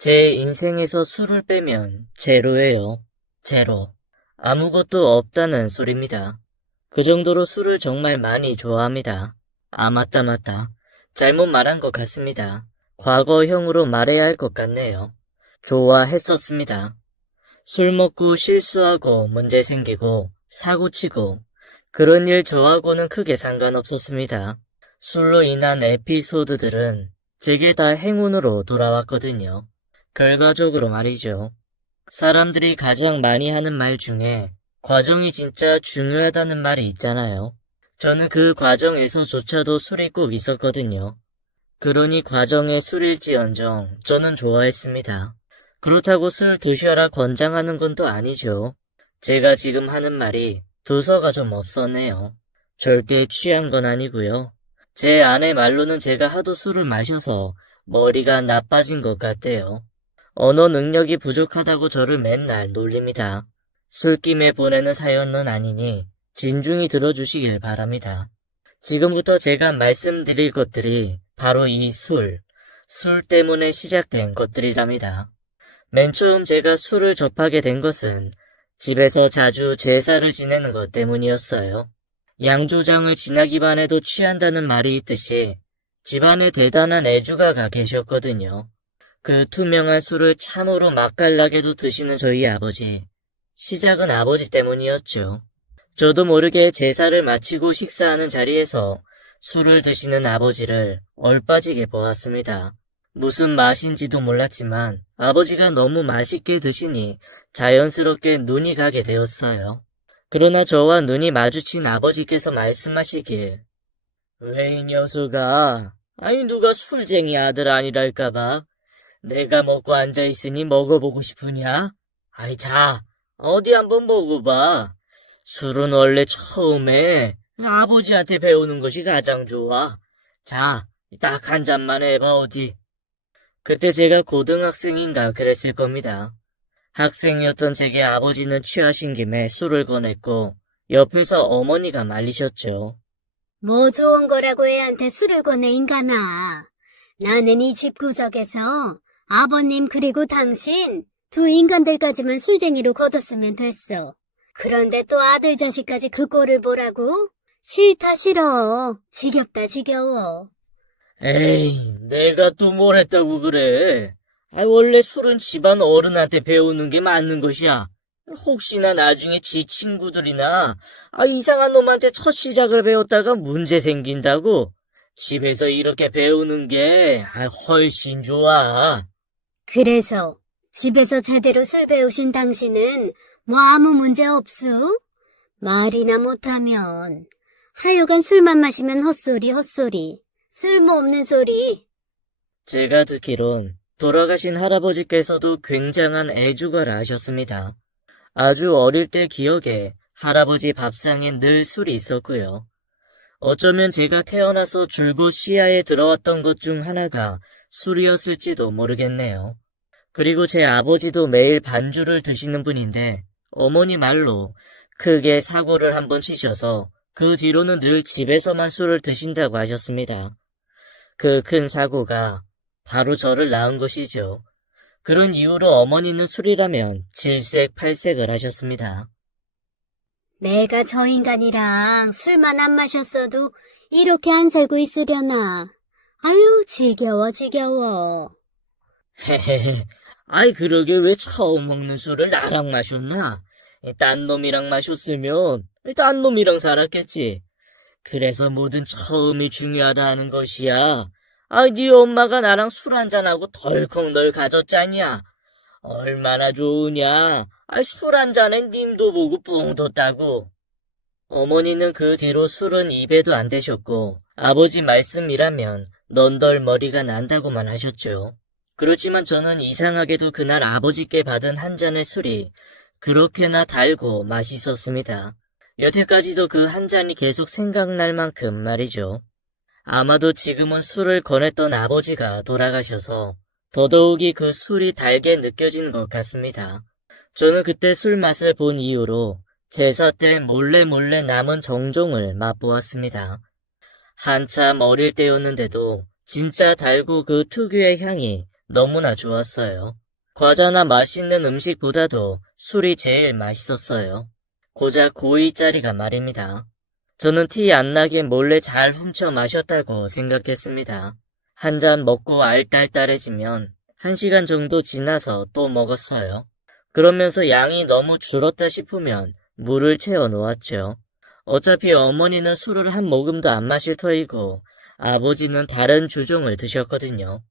제 인생에서 술을 빼면 제로예요. 제로. 아무것도 없다는 소리입니다. 그 정도로 술을 정말 많이 좋아합니다. 아, 맞다. 잘못 말한 것 같습니다. 과거형으로 말해야 할 것 같네요. 좋아했었습니다. 술 먹고 실수하고 문제 생기고 사고치고 그런 일 저하고는 크게 상관없었습니다. 술로 인한 에피소드들은 제게 다 행운으로 돌아왔거든요. 결과적으로 말이죠. 사람들이 가장 많이 하는 말 중에 과정이 진짜 중요하다는 말이 있잖아요. 저는 그 과정에서조차도 술이 꼭 있었거든요. 그러니 과정에 술일지언정 저는 좋아했습니다. 그렇다고 술 드셔라 권장하는 건 또 아니죠. 제가 지금 하는 말이 두서가 좀 없었네요. 절대 취한 건 아니고요. 제 아내 말로는 제가 하도 술을 마셔서 머리가 나빠진 것 같대요. 언어 능력이 부족하다고 저를 맨날 놀립니다. 술김에 보내는 사연은 아니니 진중히 들어주시길 바랍니다. 지금부터 제가 말씀드릴 것들이 바로 이 술 때문에 시작된 것들이랍니다. 맨 처음 제가 술을 접하게 된 것은 집에서 자주 제사를 지내는 것 때문이었어요. 양조장을 지나기만 해도 취한다는 말이 있듯이 집안에 대단한 애주가가 계셨거든요. 그 투명한 술을 참으로 맛깔나게도 드시는 저희 아버지. 시작은 아버지 때문이었죠. 저도 모르게 제사를 마치고 식사하는 자리에서 술을 드시는 아버지를 얼빠지게 보았습니다. 무슨 맛인지도 몰랐지만 아버지가 너무 맛있게 드시니 자연스럽게 눈이 가게 되었어요. 그러나 저와 눈이 마주친 아버지께서 말씀하시길, 왜 이 녀석아, 아니 누가 술쟁이 아들 아니랄까봐 내가 먹고 앉아있으니 먹어보고 싶으냐? 아이 자, 어디 한번 먹어봐. 술은 원래 처음에 아버지한테 배우는 것이 가장 좋아. 자, 딱 한 잔만 해봐 어디. 그때 제가 고등학생인가 그랬을 겁니다. 학생이었던 제게 아버지는 취하신 김에 술을 권했고 옆에서 어머니가 말리셨죠. 뭐 좋은 거라고 애한테 술을 권해 인간아. 나는 이 집구석에서 아버님 그리고 당신 두 인간들까지만 술쟁이로 거뒀으면 됐어. 그런데 또 아들 자식까지 그 꼴을 보라고? 싫다 싫어. 지겹다 지겨워. 에이, 내가 또 뭘 했다고 그래. 원래 술은 집안 어른한테 배우는 게 맞는 것이야. 혹시나 나중에 지 친구들이나 이상한 놈한테 첫 시작을 배웠다가 문제 생긴다고 집에서 이렇게 배우는 게 훨씬 좋아. 그래서 집에서 제대로 술 배우신 당신은 뭐 아무 문제 없수? 말이나 못하면. 하여간 술만 마시면 헛소리. 쓸모없는 소리. 제가 듣기론 돌아가신 할아버지께서도 굉장한 애주가를 하셨습니다. 아주 어릴 때 기억에 할아버지 밥상엔 늘 술이 있었고요. 어쩌면 제가 태어나서 줄곧 시야에 들어왔던 것 중 하나가 술이었을지도 모르겠네요. 그리고 제 아버지도 매일 반주를 드시는 분인데 어머니 말로 크게 사고를 한번 치셔서 그 뒤로는 늘 집에서만 술을 드신다고 하셨습니다. 그 큰 사고가 바로 저를 낳은 것이죠. 그런 이유로 어머니는 술이라면 질색팔색을 하셨습니다. 내가 저 인간이랑 술만 안 마셨어도 이렇게 안 살고 있으려나. 아유, 지겨워. 헤헤헤, 그러게 왜 처음 먹는 술을 나랑 마셨나? 딴 놈이랑 마셨으면 딴 놈이랑 살았겠지. 그래서 뭐든 처음이 중요하다 하는 것이야. 네 엄마가 나랑 술 한잔하고 덜컥 널 가졌잖냐. 얼마나 좋으냐. 술 한잔에 님도 보고 뽕 뒀다고. 어머니는 그 뒤로 술은 입에도 안 대셨고 아버지 말씀이라면 넌덜머리가 난다고만 하셨죠. 그렇지만 저는 이상하게도 그날 아버지께 받은 한 잔의 술이 그렇게나 달고 맛있었습니다. 여태까지도 그 한 잔이 계속 생각날 만큼 말이죠. 아마도 지금은 술을 권했던 아버지가 돌아가셔서 더더욱이 그 술이 달게 느껴지는 것 같습니다. 저는 그때 술 맛을 본 이후로 제사 때 몰래 남은 정종을 맛보았습니다. 한참 어릴 때였는데도 진짜 달고 그 특유의 향이 너무나 좋았어요. 과자나 맛있는 음식보다도 술이 제일 맛있었어요. 고작 고2짜리가 말입니다. 저는 티 안 나게 몰래 잘 훔쳐 마셨다고 생각했습니다. 한 잔 먹고 알딸딸해지면 1시간 정도 지나서 또 먹었어요. 그러면서 양이 너무 줄었다 싶으면 물을 채워 놓았죠. 어차피 어머니는 술을 한 모금도 안 마실 터이고 아버지는 다른 주종을 드셨거든요.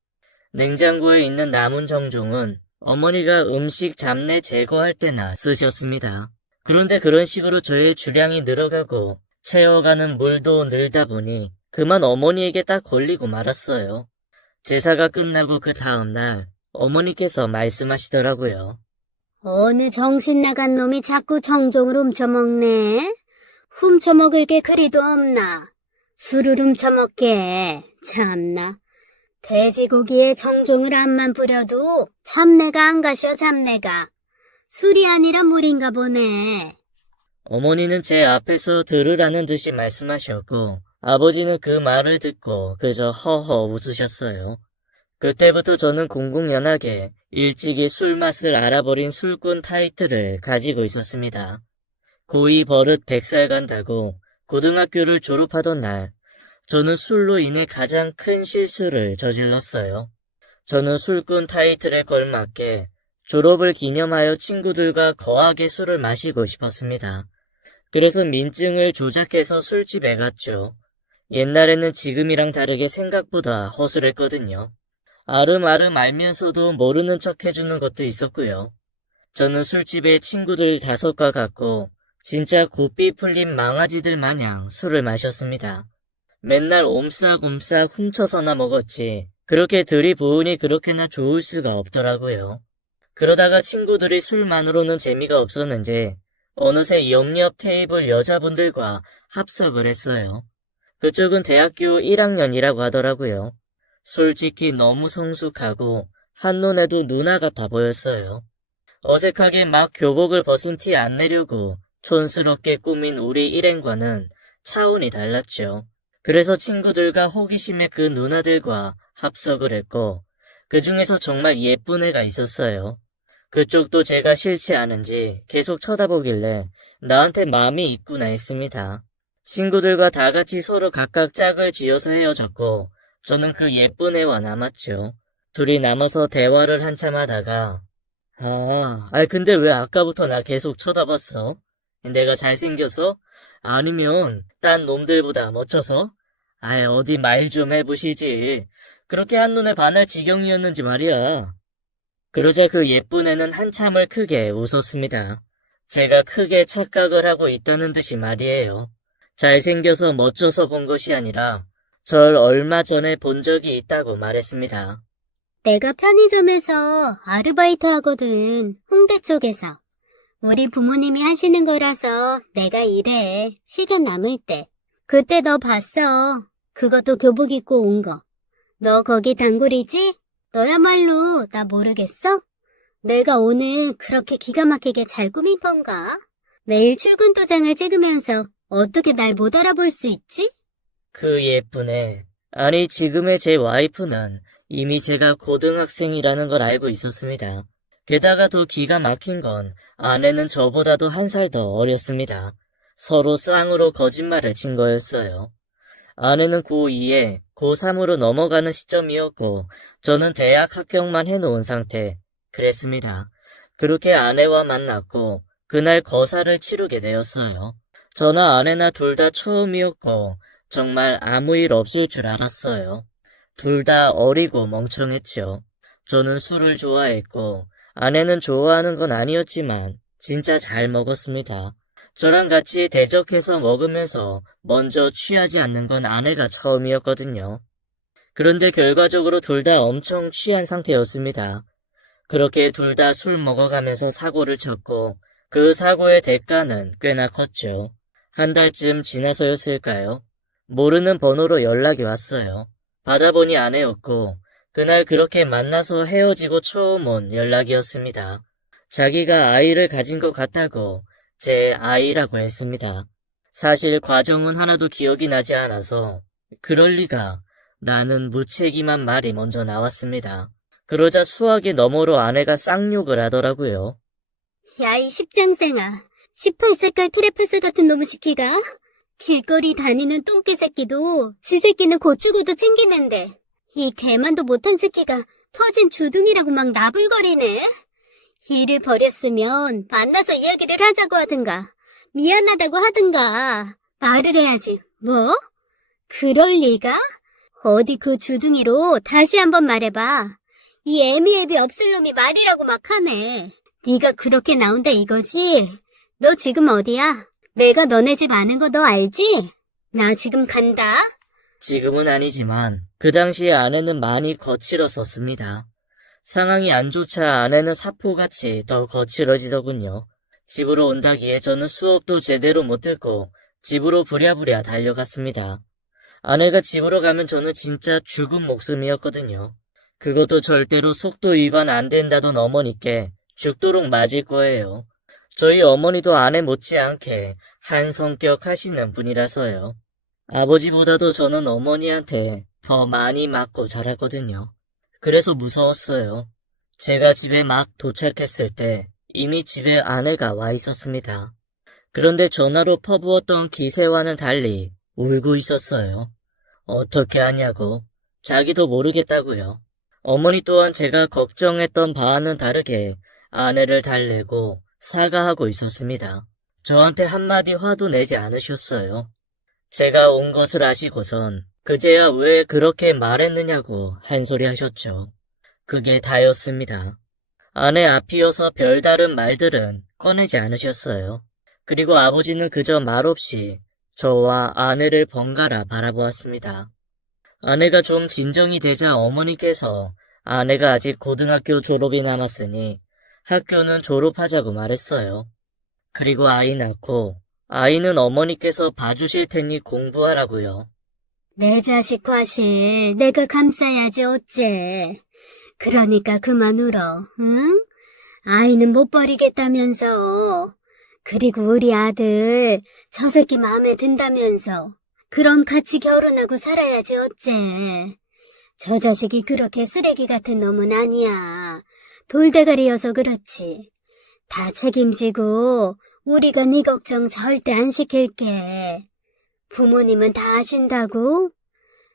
냉장고에 있는 남은 정종은 어머니가 음식 잡내 제거할 때나 쓰셨습니다. 그런데 그런 식으로 저의 주량이 늘어가고 채워가는 물도 늘다 보니 그만 어머니에게 딱 걸리고 말았어요. 제사가 끝나고 그 다음날 어머니께서 말씀하시더라고요. 어느 정신 나간 놈이 자꾸 정종을 훔쳐먹네? 훔쳐먹을 게 그리도 없나? 술을 훔쳐먹게. 참나. 돼지고기에 정종을 암만 부려도 잡내가 안 가셔, 잡내가. 술이 아니라 물인가 보네. 어머니는 제 앞에서 들으라는 듯이 말씀하셨고 아버지는 그 말을 듣고 그저 허허 웃으셨어요. 그때부터 저는 공공연하게 일찍이 술맛을 알아버린 술꾼 타이틀을 가지고 있었습니다. 고2 버릇 100살 간다고 고등학교를 졸업하던 날 저는 술로 인해 가장 큰 실수를 저질렀어요. 저는 술꾼 타이틀에 걸맞게 졸업을 기념하여 친구들과 거하게 술을 마시고 싶었습니다. 그래서 민증을 조작해서 술집에 갔죠. 옛날에는 지금이랑 다르게 생각보다 허술했거든요. 아름아름 알면서도 모르는 척 해주는 것도 있었고요. 저는 술집에 친구들 5과 갔고 진짜 고삐 풀린 망아지들 마냥 술을 마셨습니다. 맨날 옴싹옴싹 훔쳐서나 먹었지 그렇게 들이부으니 그렇게나 좋을 수가 없더라고요. 그러다가 친구들이 술만으로는 재미가 없었는지 어느새 옆옆 테이블 여자분들과 합석을 했어요. 그쪽은 대학교 1학년이라고 하더라고요. 솔직히 너무 성숙하고 한눈에도 누나 같아 보였어요. 어색하게 막 교복을 벗은 티 안 내려고 촌스럽게 꾸민 우리 일행과는 차원이 달랐죠. 그래서 친구들과 호기심에 그 누나들과 합석을 했고 그 중에서 정말 예쁜 애가 있었어요. 그쪽도 제가 싫지 않은지 계속 쳐다보길래 나한테 마음이 있구나 했습니다. 친구들과 다 같이 서로 각각 짝을 지어서 헤어졌고 저는 그 예쁜 애와 남았죠. 둘이 남아서 대화를 한참 하다가 근데 왜 아까부터 나 계속 쳐다봤어? 내가 잘생겨서? 아니면 딴 놈들보다 멋져서? 어디 말 좀 해보시지. 그렇게 한눈에 반할 지경이었는지 말이야. 그러자 그 예쁜 애는 한참을 크게 웃었습니다. 제가 크게 착각을 하고 있다는 듯이 말이에요. 잘생겨서 멋져서 본 것이 아니라 절 얼마 전에 본 적이 있다고 말했습니다. 내가 편의점에서 아르바이트 하거든. 홍대 쪽에서. 우리 부모님이 하시는 거라서 내가 일해. 시간 남을 때. 그때 너 봤어. 그것도 교복 입고 온 거. 너 거기 단골이지? 너야말로 나 모르겠어? 내가 오늘 그렇게 기가 막히게 잘 꾸민 건가? 매일 출근 도장을 찍으면서 어떻게 날 못 알아볼 수 있지? 그 예쁜 애. 아니 지금의 제 와이프는 이미 제가 고등학생이라는 걸 알고 있었습니다. 게다가 더 기가 막힌 건 아내는 저보다도 1살 더 어렸습니다. 서로 쌍으로 거짓말을 친 거였어요. 아내는 고2에 고3으로 넘어가는 시점이었고 저는 대학 합격만 해놓은 상태. 그랬습니다. 그렇게 아내와 만났고 그날 거사를 치르게 되었어요. 저나 아내나 둘 다 처음이었고 정말 아무 일 없을 줄 알았어요. 둘 다 어리고 멍청했죠. 저는 술을 좋아했고 아내는 좋아하는 건 아니었지만 진짜 잘 먹었습니다. 저랑 같이 대적해서 먹으면서 먼저 취하지 않는 건 아내가 처음이었거든요. 그런데 결과적으로 둘 다 엄청 취한 상태였습니다. 그렇게 둘 다 술 먹어가면서 사고를 쳤고 그 사고의 대가는 꽤나 컸죠. 1달쯤 지나서였을까요? 모르는 번호로 연락이 왔어요. 받아보니 아내였고 그날 그렇게 만나서 헤어지고 처음 온 연락이었습니다. 자기가 아이를 가진 것 같다고 제 아이라고 했습니다. 사실 과정은 하나도 기억이 나지 않아서 그럴 리가 라는 무책임한 말이 먼저 나왔습니다. 그러자 수화기 너머로 아내가 쌍욕을 하더라고요. 야, 이 십장생아. 18색깔 티레파스 같은 놈의 시키가? 길거리 다니는 똥개 새끼도 지 새끼는 곧 죽어도 챙기는데 이 개만도 못한 새끼가 터진 주둥이라고 막 나불거리네. 일을 버렸으면 만나서 이야기를 하자고 하든가 미안하다고 하든가 말을 해야지. 뭐? 그럴 리가? 어디 그 주둥이로 다시 한번 말해봐. 이 애미애비 없을 놈이 말이라고 막 하네. 네가 그렇게 나온다 이거지? 너 지금 어디야? 내가 너네 집 아는 거 너 알지? 나 지금 간다. 지금은 아니지만 그 당시에 아내는 많이 거칠었었습니다. 상황이 안 좋자 아내는 사포같이 더 거칠어지더군요. 집으로 온다기에 저는 수업도 제대로 못 듣고 집으로 부랴부랴 달려갔습니다. 아내가 집으로 가면 저는 진짜 죽은 목숨이었거든요. 그것도 절대로 속도 위반 안 된다던 어머니께 죽도록 맞을 거예요. 저희 어머니도 아내 못지않게 한 성격 하시는 분이라서요. 아버지보다도 저는 어머니한테 더 많이 맞고 자랐거든요. 그래서 무서웠어요. 제가 집에 막 도착했을 때 이미 집에 아내가 와 있었습니다. 그런데 전화로 퍼부었던 기세와는 달리 울고 있었어요. 어떻게 하냐고, 자기도 모르겠다고요. 어머니 또한 제가 걱정했던 바와는 다르게 아내를 달래고 사과하고 있었습니다. 저한테 한마디 화도 내지 않으셨어요. 제가 온 것을 아시고선 그제야 왜 그렇게 말했느냐고 한 소리 하셨죠. 그게 다였습니다. 아내 앞이어서 별다른 말들은 꺼내지 않으셨어요. 그리고 아버지는 그저 말없이 저와 아내를 번갈아 바라보았습니다. 아내가 좀 진정이 되자 어머니께서 아내가 아직 고등학교 졸업이 남았으니 학교는 졸업하자고 말했어요. 그리고 아이 낳고 아이는 어머니께서 봐주실 테니 공부하라고요. 내 자식 과실 내가 감싸야지 어째. 그러니까 그만 울어, 응? 아이는 못 버리겠다면서. 그리고 우리 아들 저 새끼 마음에 든다면서. 그럼 같이 결혼하고 살아야지 어째. 저 자식이 그렇게 쓰레기 같은 놈은 아니야. 돌대가리여서 그렇지. 다 책임지고 우리가 네 걱정 절대 안 시킬게. 부모님은 다 아신다고?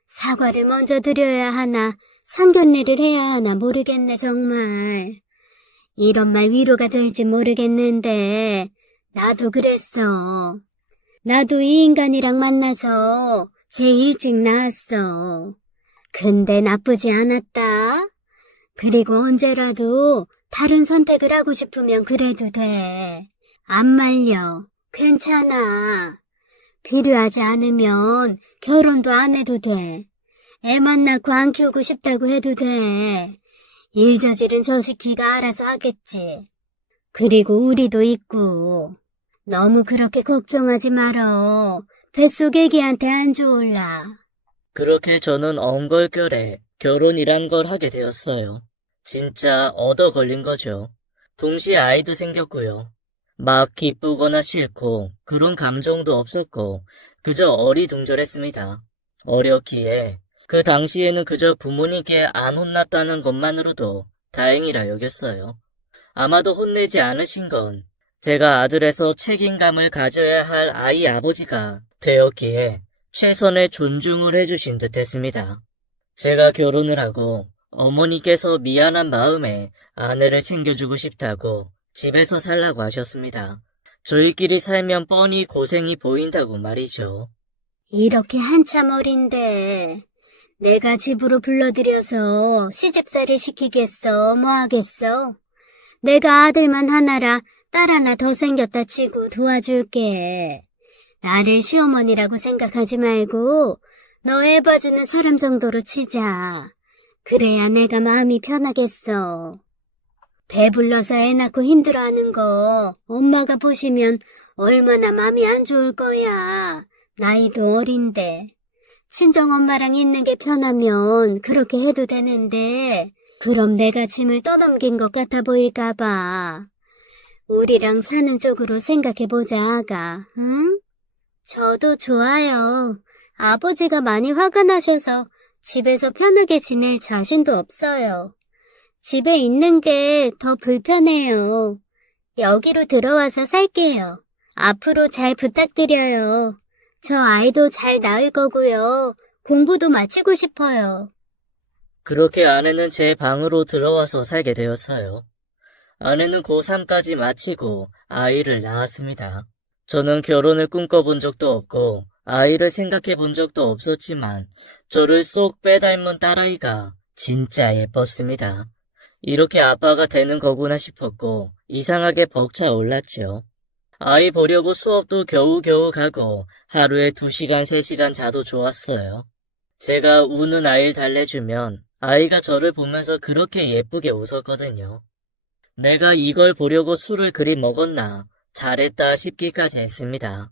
사과를 먼저 드려야 하나 상견례를 해야 하나 모르겠네 정말. 이런 말 위로가 될지 모르겠는데 나도 그랬어. 나도 이 인간이랑 만나서 제일 일찍 낳았어. 근데 나쁘지 않았다. 그리고 언제라도 다른 선택을 하고 싶으면 그래도 돼. 안 말려. 괜찮아. 필요하지 않으면 결혼도 안 해도 돼. 애만 낳고 안 키우고 싶다고 해도 돼. 일 저지른 저 새끼가 알아서 하겠지. 그리고 우리도 있고. 너무 그렇게 걱정하지 말어. 뱃속 애기한테 안 좋을라. 그렇게 저는 엉걸결에 결혼이란 걸 하게 되었어요. 진짜 얻어 걸린 거죠. 동시에 아이도 생겼고요. 막 기쁘거나 싫고 그런 감정도 없었고 그저 어리둥절했습니다. 어렸기에 그 당시에는 그저 부모님께 안 혼났다는 것만으로도 다행이라 여겼어요. 아마도 혼내지 않으신 건 제가 아들에서 책임감을 가져야 할 아이 아버지가 되었기에 최선의 존중을 해주신 듯 했습니다. 제가 결혼을 하고 어머니께서 미안한 마음에 아내를 챙겨주고 싶다고 집에서 살라고 하셨습니다. 저희끼리 살면 뻔히 고생이 보인다고 말이죠. 이렇게 한참 어린데 내가 집으로 불러들여서 시집살이 시키겠어, 뭐 하겠어? 내가 아들만 하나라 딸 하나 더 생겼다 치고 도와줄게. 나를 시어머니라고 생각하지 말고 너 애 봐주는 사람 정도로 치자. 그래야 내가 마음이 편하겠어. 배불러서 애 낳고 힘들어하는 거 엄마가 보시면 얼마나 마음이 안 좋을 거야. 나이도 어린데. 친정엄마랑 있는 게 편하면 그렇게 해도 되는데 그럼 내가 짐을 떠넘긴 것 같아 보일까봐. 우리랑 사는 쪽으로 생각해보자, 아가, 응? 저도 좋아요. 아버지가 많이 화가 나셔서 집에서 편하게 지낼 자신도 없어요. 집에 있는 게 더 불편해요. 여기로 들어와서 살게요. 앞으로 잘 부탁드려요. 저 아이도 잘 낳을 거고요. 공부도 마치고 싶어요. 그렇게 아내는 제 방으로 들어와서 살게 되었어요. 아내는 고3까지 마치고 아이를 낳았습니다. 저는 결혼을 꿈꿔본 적도 없고 아이를 생각해 본 적도 없었지만 저를 쏙 빼닮은 딸아이가 진짜 예뻤습니다. 이렇게 아빠가 되는 거구나 싶었고 이상하게 벅차 올랐죠. 아이 보려고 수업도 겨우겨우 가고 하루에 2시간, 3시간 자도 좋았어요. 제가 우는 아이를 달래주면 아이가 저를 보면서 그렇게 예쁘게 웃었거든요. 내가 이걸 보려고 술을 그리 먹었나 잘했다 싶기까지 했습니다.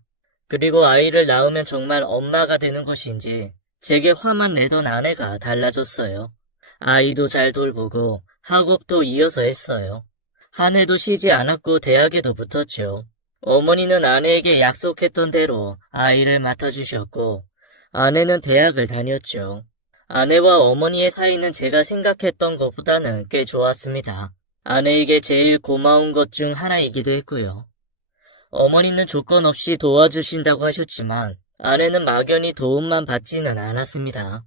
그리고 아이를 낳으면 정말 엄마가 되는 것인지 제게 화만 내던 아내가 달라졌어요. 아이도 잘 돌보고 학업도 이어서 했어요. 한 해도 쉬지 않았고 대학에도 붙었죠. 어머니는 아내에게 약속했던 대로 아이를 맡아주셨고 아내는 대학을 다녔죠. 아내와 어머니의 사이는 제가 생각했던 것보다는 꽤 좋았습니다. 아내에게 제일 고마운 것 중 하나이기도 했고요. 어머니는 조건 없이 도와주신다고 하셨지만 아내는 막연히 도움만 받지는 않았습니다.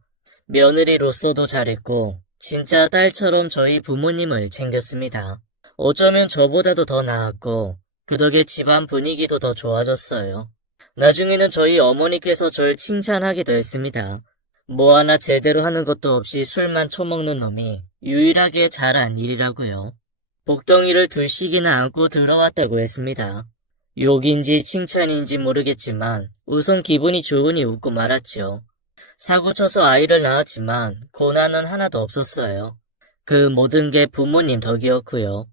며느리로서도 잘했고 진짜 딸처럼 저희 부모님을 챙겼습니다. 어쩌면 저보다도 더 나았고 그 덕에 집안 분위기도 더 좋아졌어요. 나중에는 저희 어머니께서 절 칭찬하기도 했습니다. 뭐 하나 제대로 하는 것도 없이 술만 처먹는 놈이 유일하게 잘한 일이라고요. 복덩이를 2씩이나 안고 들어왔다고 했습니다. 욕인지 칭찬인지 모르겠지만 우선 기분이 좋으니 웃고 말았죠. 사고쳐서 아이를 낳았지만 고난은 하나도 없었어요. 그 모든 게 부모님 덕이었고요.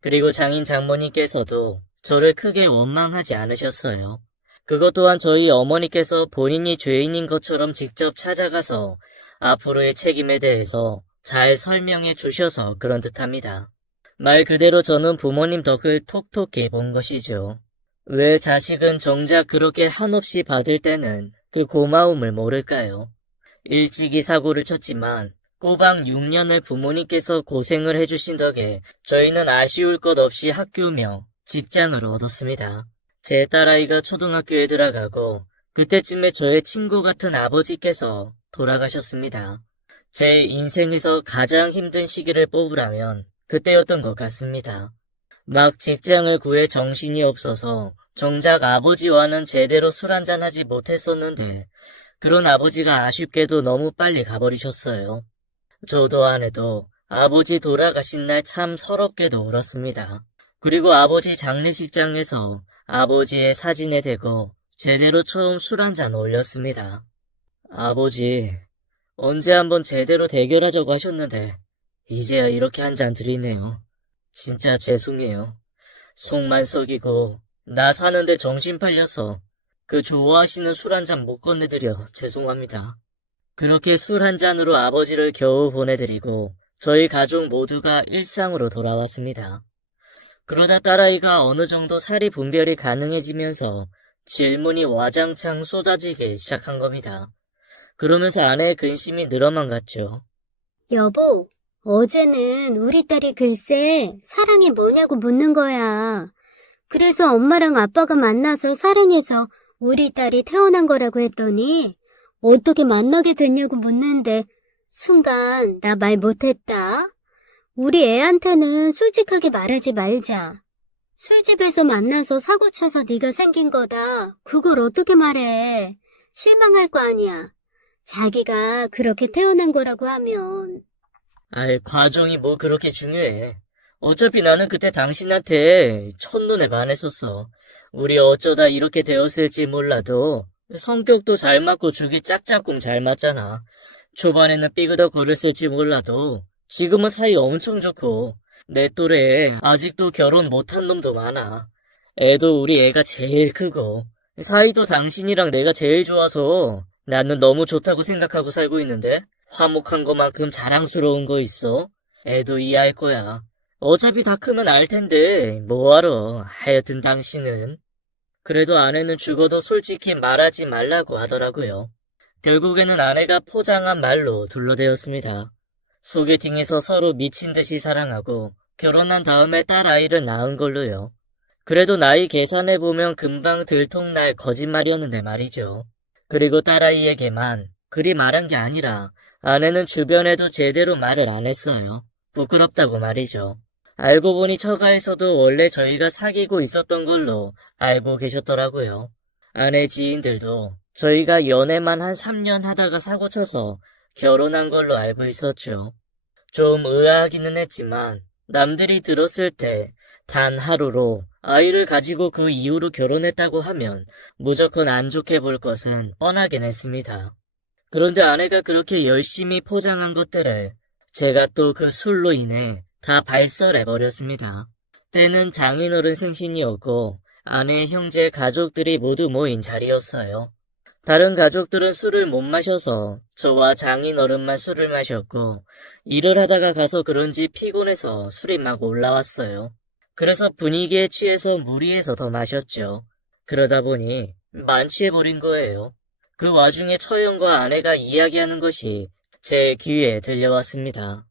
그리고 장인 장모님께서도 저를 크게 원망하지 않으셨어요. 그것 또한 저희 어머니께서 본인이 죄인인 것처럼 직접 찾아가서 앞으로의 책임에 대해서 잘 설명해 주셔서 그런 듯합니다. 말 그대로 저는 부모님 덕을 톡톡히 본 것이죠. 왜 자식은 정작 그렇게 한없이 받을 때는 그 고마움을 모를까요? 일찍이 사고를 쳤지만 꼬박 6년을 부모님께서 고생을 해주신 덕에 저희는 아쉬울 것 없이 학교며 직장을 얻었습니다. 제 딸아이가 초등학교에 들어가고 그때쯤에 저의 친구 같은 아버지께서 돌아가셨습니다. 제 인생에서 가장 힘든 시기를 뽑으라면 그때였던 것 같습니다. 막 직장을 구해 정신이 없어서 정작 아버지와는 제대로 술 한잔하지 못했었는데 그런 아버지가 아쉽게도 너무 빨리 가버리셨어요. 저도 아내도 아버지 돌아가신 날 참 서럽게도 울었습니다. 그리고 아버지 장례식장에서 아버지의 사진에 대고 제대로 처음 술 한잔 올렸습니다. 아버지, 언제 한번 제대로 대결하자고 하셨는데 이제야 이렇게 한 잔 드리네요. 진짜 죄송해요. 속만 썩이고 나 사는데 정신 팔려서 그 좋아하시는 술 한 잔 못 건네드려 죄송합니다. 그렇게 술 한 잔으로 아버지를 겨우 보내드리고 저희 가족 모두가 일상으로 돌아왔습니다. 그러다 딸아이가 어느 정도 사리 분별이 가능해지면서 질문이 와장창 쏟아지기 시작한 겁니다. 그러면서 아내의 근심이 늘어만 갔죠. 여보, 어제는 우리 딸이 글쎄 사랑이 뭐냐고 묻는 거야. 그래서 엄마랑 아빠가 만나서 사랑해서 우리 딸이 태어난 거라고 했더니 어떻게 만나게 됐냐고 묻는데 순간 나 말 못했다. 우리 애한테는 솔직하게 말하지 말자. 술집에서 만나서 사고쳐서 네가 생긴 거다. 그걸 어떻게 말해. 실망할 거 아니야. 자기가 그렇게 태어난 거라고 하면. 아이, 과정이 뭐 그렇게 중요해. 어차피 나는 그때 당신한테 첫눈에 반했었어. 우리 어쩌다 이렇게 되었을지 몰라도 성격도 잘 맞고 죽이 짝짝꿍 잘 맞잖아. 초반에는 삐그덕거렸을지 몰라도 지금은 사이 엄청 좋고 내 또래에 아직도 결혼 못한 놈도 많아. 애도 우리 애가 제일 크고 사이도 당신이랑 내가 제일 좋아서 나는 너무 좋다고 생각하고 살고 있는데 화목한 것만큼 자랑스러운 거 있어? 애도 이해할 거야. 어차피 다 크면 알 텐데 뭐하러. 하여튼 당신은. 그래도 아내는 죽어도 솔직히 말하지 말라고 하더라고요. 결국에는 아내가 포장한 말로 둘러대었습니다. 소개팅에서 서로 미친 듯이 사랑하고 결혼한 다음에 딸아이를 낳은 걸로요. 그래도 나이 계산해보면 금방 들통날 거짓말이었는데 말이죠. 그리고 딸아이에게만 그리 말한 게 아니라 아내는 주변에도 제대로 말을 안 했어요. 부끄럽다고 말이죠. 알고 보니 처가에서도 원래 저희가 사귀고 있었던 걸로 알고 계셨더라고요. 아내 지인들도 저희가 연애만 한 3년 하다가 사고쳐서 결혼한 걸로 알고 있었죠. 좀 의아하기는 했지만 남들이 들었을 때 단 하루로 아이를 가지고 그 이후로 결혼했다고 하면 무조건 안 좋게 볼 것은 뻔하긴 했습니다. 그런데 아내가 그렇게 열심히 포장한 것들을 제가 또 그 술로 인해 다 발설해버렸습니다. 때는 장인어른 생신이었고 아내의 형제 가족들이 모두 모인 자리였어요. 다른 가족들은 술을 못 마셔서 저와 장인어른만 술을 마셨고 일을 하다가 가서 그런지 피곤해서 술이 막 올라왔어요. 그래서 분위기에 취해서 무리해서 더 마셨죠. 그러다 보니 만취해버린 거예요. 그 와중에 처형과 아내가 이야기하는 것이 제 귀에 들려왔습니다.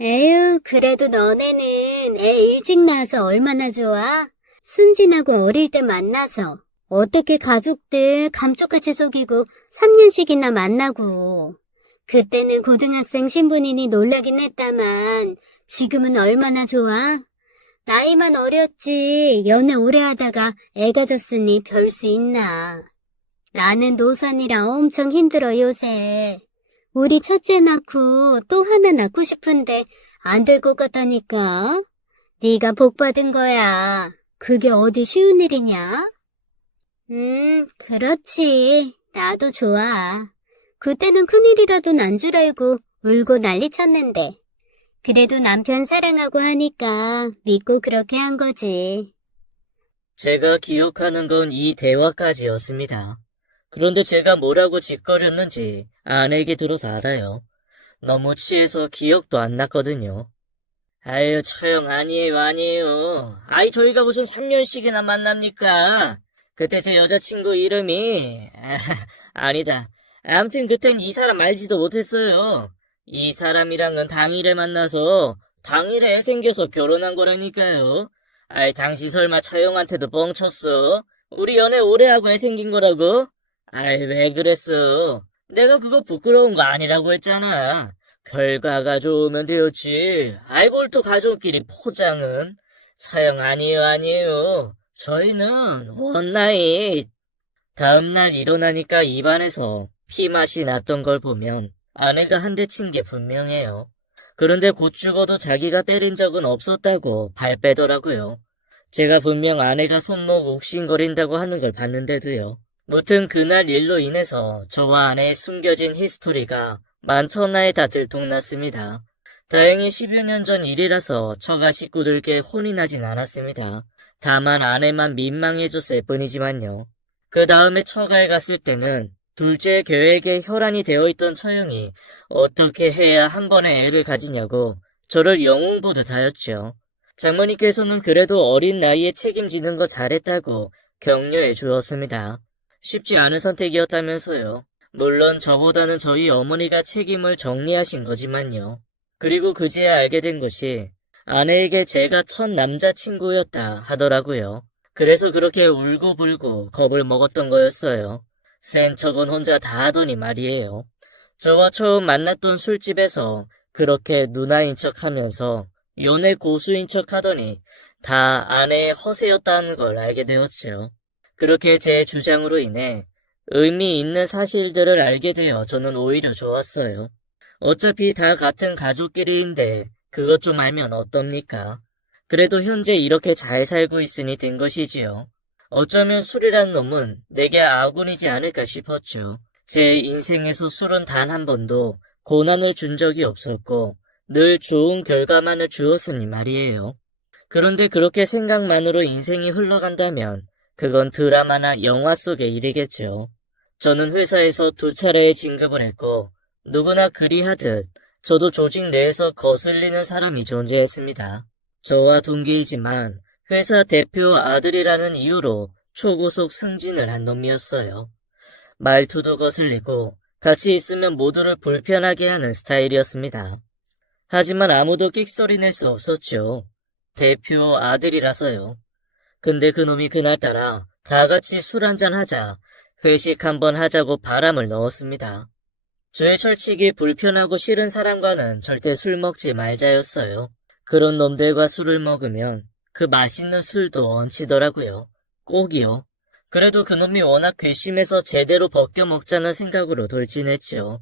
에휴, 그래도 너네는 애 일찍 낳아서 얼마나 좋아? 순진하고 어릴 때 만나서 어떻게 가족들 감쪽같이 속이고 3년씩이나 만나고. 그때는 고등학생 신분이니 놀라긴 했다만 지금은 얼마나 좋아? 나이만 어렸지 연애 오래 하다가 애 가졌으니 별 수 있나. 나는 노산이라 엄청 힘들어 요새. 우리 첫째 낳고 또 하나 낳고 싶은데 안 될 것 같다니까. 네가 복 받은 거야. 그게 어디 쉬운 일이냐? 그렇지. 나도 좋아. 그때는 큰일이라도 난 줄 알고 울고 난리 쳤는데. 그래도 남편 사랑하고 하니까 믿고 그렇게 한 거지. 제가 기억하는 건 이 대화까지였습니다. 그런데 제가 뭐라고 짓거렸는지 아내에게 들어서 알아요. 너무 취해서 기억도 안 났거든요. 아유, 처형 아니에요. 아이, 저희가 무슨 3년씩이나 만납니까? 그때 제 여자친구 이름이... 아니다. 아무튼 그땐 이 사람 알지도 못했어요. 이 사람이랑은 당일에 만나서 당일에 애 생겨서 결혼한 거라니까요. 아이, 당신 설마 처형한테도 뻥쳤어? 우리 연애 오래 하고 애 생긴 거라고? 아이, 왜 그랬어? 내가 그거 부끄러운 거 아니라고 했잖아. 결과가 좋으면 되었지. 아이, 뭘 또 가족끼리 포장은. 사형 아니에요. 저희는 원나잇. 다음날 일어나니까 입안에서 피맛이 났던 걸 보면 아내가 한 대 친 게 분명해요. 그런데 곧 죽어도 자기가 때린 적은 없었다고 발 빼더라고요. 제가 분명 아내가 손목 욱신거린다고 하는 걸 봤는데도요. 무튼 그날 일로 인해서 저와 아내의 숨겨진 히스토리가 만천하에 다 들통났습니다. 다행히 10여 년 전 일이라서 처가 식구들께 혼이 나진 않았습니다. 다만 아내만 민망해졌을 뿐이지만요. 그 다음에 처가에 갔을 때는 둘째 계획에 혈안이 되어있던 처형이 어떻게 해야 한 번에 애를 가지냐고 저를 영웅 보듯 하였죠. 장모님께서는 그래도 어린 나이에 책임지는 거 잘했다고 격려해 주었습니다. 쉽지 않은 선택이었다면서요. 물론 저보다는 저희 어머니가 책임을 정리하신 거지만요. 그리고 그제야 알게 된 것이 아내에게 제가 첫 남자친구였다 하더라고요. 그래서 그렇게 울고불고 겁을 먹었던 거였어요. 센 척은 혼자 다 하더니 말이에요. 저와 처음 만났던 술집에서 그렇게 누나인 척 하면서 연애 고수인 척 하더니 다 아내의 허세였다는 걸 알게 되었죠. 그렇게 제 주장으로 인해 의미 있는 사실들을 알게 되어 저는 오히려 좋았어요. 어차피 다 같은 가족끼리인데 그것 좀 알면 어떻습니까? 그래도 현재 이렇게 잘 살고 있으니 된 것이지요. 어쩌면 술이란 놈은 내게 아군이지 않을까 싶었죠. 제 인생에서 술은 단 한 번도 고난을 준 적이 없었고 늘 좋은 결과만을 주었으니 말이에요. 그런데 그렇게 생각만으로 인생이 흘러간다면 그건 드라마나 영화 속의 일이겠죠. 저는 회사에서 2차례의 진급을 했고 누구나 그리하듯 저도 조직 내에서 거슬리는 사람이 존재했습니다. 저와 동기이지만 회사 대표 아들이라는 이유로 초고속 승진을 한 놈이었어요. 말투도 거슬리고 같이 있으면 모두를 불편하게 하는 스타일이었습니다. 하지만 아무도 끽소리 낼 수 없었죠. 대표 아들이라서요. 근데 그놈이 그날따라 다 같이 술 한잔 하자, 회식 한번 하자고 바람을 넣었습니다. 저의 철칙이 불편하고 싫은 사람과는 절대 술 먹지 말자였어요. 그런 놈들과 술을 먹으면 그 맛있는 술도 얹히더라고요. 꼭이요. 그래도 그놈이 워낙 괘씸해서 제대로 벗겨 먹자는 생각으로 돌진했죠.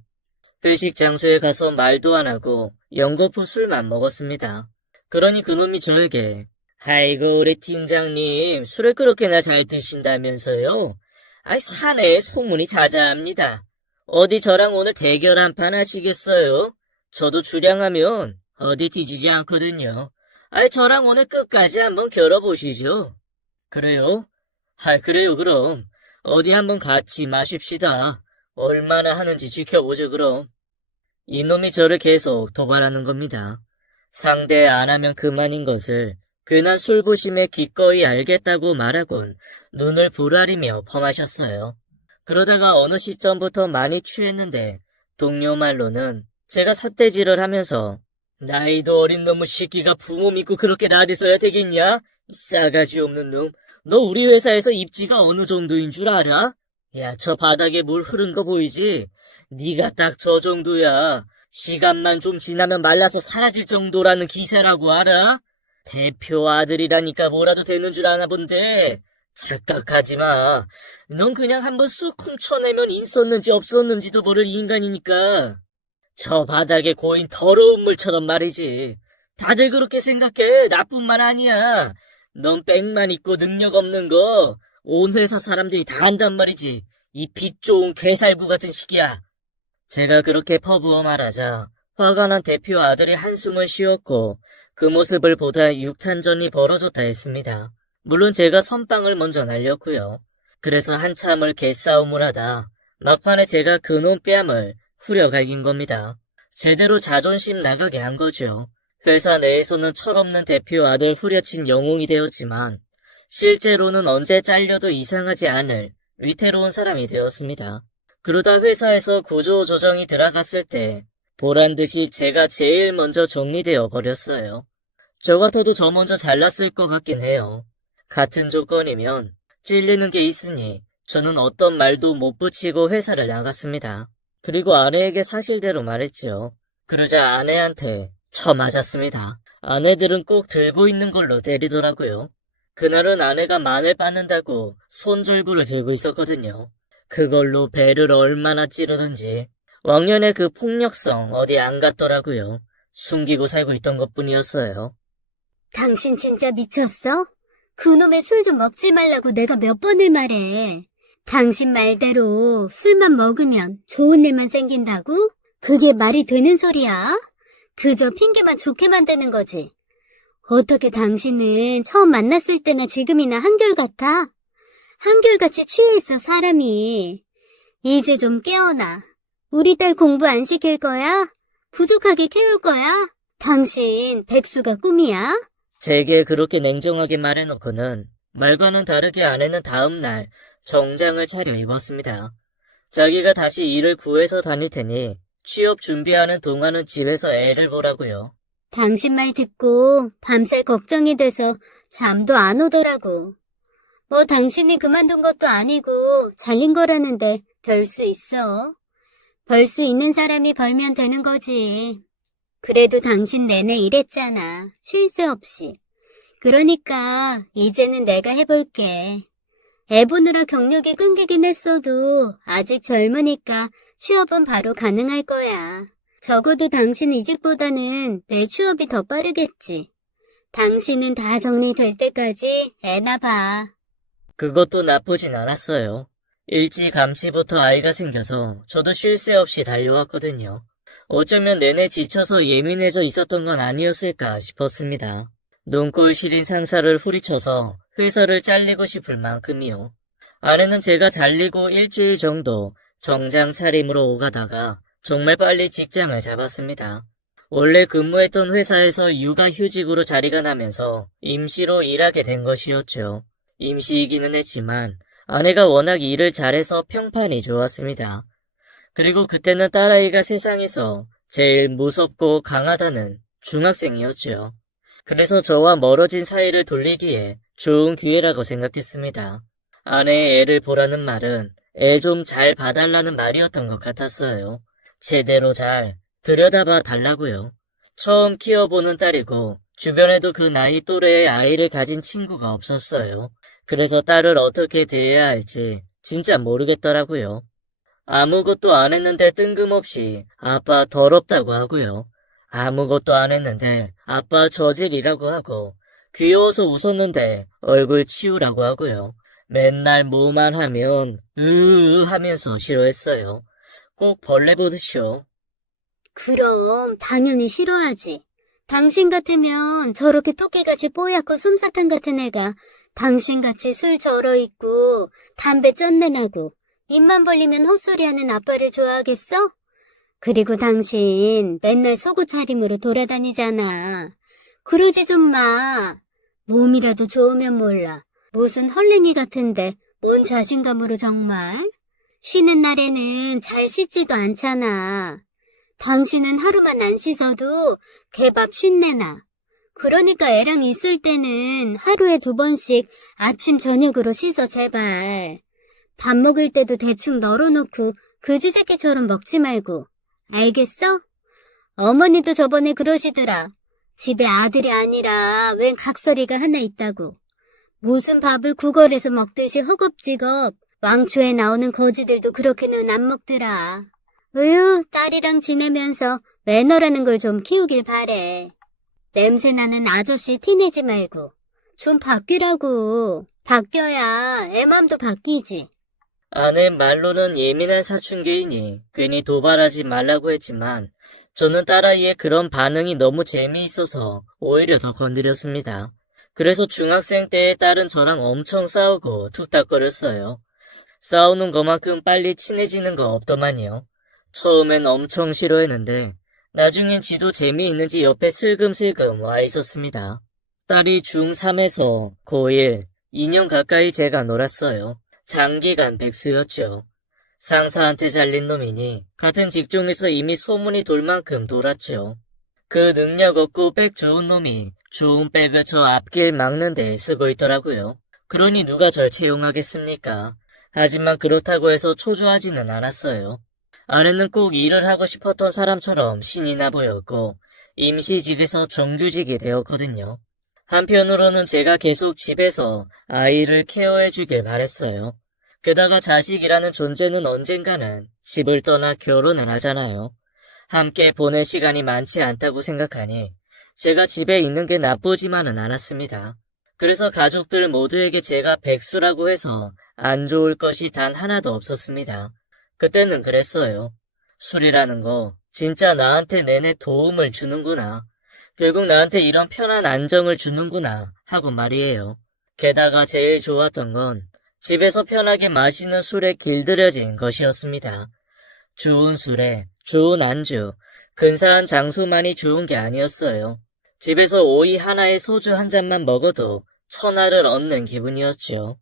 회식 장소에 가서 말도 안 하고 연거푸 술만 먹었습니다. 그러니 그놈이 저에게 아이고 우리 팀장님 술을 그렇게나 잘 드신다면서요? 아이 사내에 소문이 자자합니다. 어디 저랑 오늘 대결 한판 하시겠어요? 저도 주량하면 어디 뒤지지 않거든요. 아이 저랑 오늘 끝까지 한번 겨뤄보시죠. 그래요? 그래요 그럼. 어디 한번 같이 마십시다. 얼마나 하는지 지켜보죠 그럼. 이놈이 저를 계속 도발하는 겁니다. 상대 안 하면 그만인 것을 괜한 술부심에 기꺼이 알겠다고 말하곤 눈을 부라리며 펌하셨어요. 그러다가 어느 시점부터 많이 취했는데 동료 말로는 제가 삿대질을 하면서 나이도 어린 놈의 새끼가 부모 믿고 그렇게 나대서야 되겠냐? 싸가지 없는 놈. 너 우리 회사에서 입지가 어느 정도인 줄 알아? 야, 저 바닥에 물 흐른 거 보이지? 네가 딱 저 정도야. 시간만 좀 지나면 말라서 사라질 정도라는 기세라고 알아? 대표 아들이라니까 뭐라도 되는 줄 아나 본데. 착각하지 마. 넌 그냥 한번 쑥 훔쳐내면 있었는지 없었는지도 모를 인간이니까. 저 바닥에 고인 더러운 물처럼 말이지. 다들 그렇게 생각해. 나뿐만 아니야. 넌 백만 있고 능력 없는 거 온 회사 사람들이 다 안단 말이지. 이 빛 좋은 개살구 같은 시기야. 제가 그렇게 퍼부어 말하자 화가 난 대표 아들이 한숨을 쉬었고 그 모습을 보다 육탄전이 벌어졌다 했습니다. 물론 제가 선빵을 먼저 날렸고요. 그래서 한참을 개싸움을 하다 막판에 제가 그놈 뺨을 후려갈긴 겁니다. 제대로 자존심 나가게 한 거죠. 회사 내에서는 철없는 대표 아들 후려친 영웅이 되었지만 실제로는 언제 잘려도 이상하지 않을 위태로운 사람이 되었습니다. 그러다 회사에서 구조조정이 들어갔을 때 보란듯이 제가 제일 먼저 정리되어 버렸어요. 저 같아도 저 먼저 잘났을 것 같긴 해요. 같은 조건이면 찔리는 게 있으니 저는 어떤 말도 못 붙이고 회사를 나갔습니다. 그리고 아내에게 사실대로 말했죠. 그러자 아내한테 쳐맞았습니다. 아내들은 꼭 들고 있는 걸로 때리더라고요. 그날은 아내가 마늘 빻는다고 손절구를 들고 있었거든요. 그걸로 배를 얼마나 찌르던지 왕년에 그 폭력성 어디 안 갔더라고요. 숨기고 살고 있던 것뿐이었어요. 당신 진짜 미쳤어? 그놈의 술 좀 먹지 말라고 내가 몇 번을 말해. 당신 말대로 술만 먹으면 좋은 일만 생긴다고? 그게 말이 되는 소리야? 그저 핑계만 좋게 만드는 거지. 어떻게 당신은 처음 만났을 때나 지금이나 한결같아? 한결같이 취해 있어 사람이. 이제 좀 깨어나. 우리 딸 공부 안 시킬 거야? 부족하게 키울 거야? 당신 백수가 꿈이야? 제게 그렇게 냉정하게 말해놓고는 말과는 다르게 아내는 다음날 정장을 차려 입었습니다. 자기가 다시 일을 구해서 다닐 테니 취업 준비하는 동안은 집에서 애를 보라고요. 당신 말 듣고 밤새 걱정이 돼서 잠도 안 오더라고. 뭐 당신이 그만둔 것도 아니고 잘린 거라는데 벌 수 있어. 벌 수 있는 사람이 벌면 되는 거지. 그래도 당신 내내 일했잖아. 쉴 새 없이. 그러니까 이제는 내가 해볼게. 애 보느라 경력이 끊기긴 했어도 아직 젊으니까 취업은 바로 가능할 거야. 적어도 당신 이직보다는 내 취업이 더 빠르겠지. 당신은 다 정리될 때까지 애나 봐. 그것도 나쁘진 않았어요. 일찌감치부터 아이가 생겨서 저도 쉴 새 없이 달려왔거든요. 어쩌면 내내 지쳐서 예민해져 있었던 건 아니었을까 싶었습니다. 눈꼴 시린 상사를 후리쳐서 회사를 잘리고 싶을 만큼이요. 아내는 제가 잘리고 일주일 정도 정장 차림으로 오가다가 정말 빨리 직장을 잡았습니다. 원래 근무했던 회사에서 육아휴직으로 자리가 나면서 임시로 일하게 된 것이었죠. 임시이기는 했지만 아내가 워낙 일을 잘해서 평판이 좋았습니다. 그리고 그때는 딸아이가 세상에서 제일 무섭고 강하다는 중학생이었죠. 그래서 저와 멀어진 사이를 돌리기에 좋은 기회라고 생각했습니다. 아내의 애를 보라는 말은 애 좀 잘 봐달라는 말이었던 것 같았어요. 제대로 잘 들여다봐 달라고요. 처음 키워보는 딸이고 주변에도 그 나이 또래의 아이를 가진 친구가 없었어요. 그래서 딸을 어떻게 대해야 할지 진짜 모르겠더라고요. 아무것도 안 했는데 뜬금없이 아빠 더럽다고 하고요. 아무것도 안 했는데 아빠 저질이라고 하고, 귀여워서 웃었는데 얼굴 치우라고 하고요. 맨날 뭐만 하면 으으 하면서 싫어했어요. 꼭 벌레 보듯이요. 그럼 당연히 싫어하지. 당신 같으면 저렇게 토끼같이 뽀얗고 솜사탕 같은 애가 당신같이 술 절어있고 담배 쩐내나고 입만 벌리면 헛소리하는 아빠를 좋아하겠어? 그리고 당신 맨날 속옷 차림으로 돌아다니잖아. 그러지 좀 마. 몸이라도 좋으면 몰라. 무슨 헐랭이 같은데 뭔 자신감으로 정말? 쉬는 날에는 잘 씻지도 않잖아. 당신은 하루만 안 씻어도 개밥 쉰내나. 그러니까 애랑 있을 때는 하루에 2번씩 아침 저녁으로 씻어 제발. 밥 먹을 때도 대충 널어놓고 그지 새끼처럼 먹지 말고. 알겠어? 어머니도 저번에 그러시더라. 집에 아들이 아니라 웬 각설이가 하나 있다고. 무슨 밥을 구걸해서 먹듯이 허겁지겁 왕초에 나오는 거지들도 그렇게는 안 먹더라. 으유, 딸이랑 지내면서 매너라는 걸 좀 키우길 바래. 냄새나는 아저씨 티내지 말고 좀 바뀌라고. 바뀌어야 애 맘도 바뀌지. 아내 말로는 예민한 사춘기이니 괜히 도발하지 말라고 했지만 저는 딸아이의 그런 반응이 너무 재미있어서 오히려 더 건드렸습니다. 그래서 중학생 때의 딸은 저랑 엄청 싸우고 툭탁거렸어요. 싸우는 것만큼 빨리 친해지는 거 없더만요. 처음엔 엄청 싫어했는데 나중엔 지도 재미있는지 옆에 슬금슬금 와 있었습니다. 딸이 중3에서 고1, 2년 가까이 제가 놀았어요. 장기간 백수였죠. 상사한테 잘린 놈이니 같은 직종에서 이미 소문이 돌 만큼 돌았죠. 그 능력 없고 백 좋은 놈이 좋은 백을 저 앞길 막는 데 쓰고 있더라고요. 그러니 누가 절 채용하겠습니까? 하지만 그렇다고 해서 초조하지는 않았어요. 아내는 꼭 일을 하고 싶었던 사람처럼 신이 나 보였고 임시직에서 정규직이 되었거든요. 한편으로는 제가 계속 집에서 아이를 케어해 주길 바랬어요. 게다가 자식이라는 존재는 언젠가는 집을 떠나 결혼을 하잖아요. 함께 보낼 시간이 많지 않다고 생각하니 제가 집에 있는 게 나쁘지만은 않았습니다. 그래서 가족들 모두에게 제가 백수라고 해서 안 좋을 것이 단 하나도 없었습니다. 그때는 그랬어요. 술이라는 거 진짜 나한테 내내 도움을 주는구나. 결국 나한테 이런 편한 안정을 주는구나 하고 말이에요. 게다가 제일 좋았던 건 집에서 편하게 마시는 술에 길들여진 것이었습니다. 좋은 술에 좋은 안주, 근사한 장소만이 좋은 게 아니었어요. 집에서 오이 하나에 소주 한 잔만 먹어도 천하를 얻는 기분이었죠.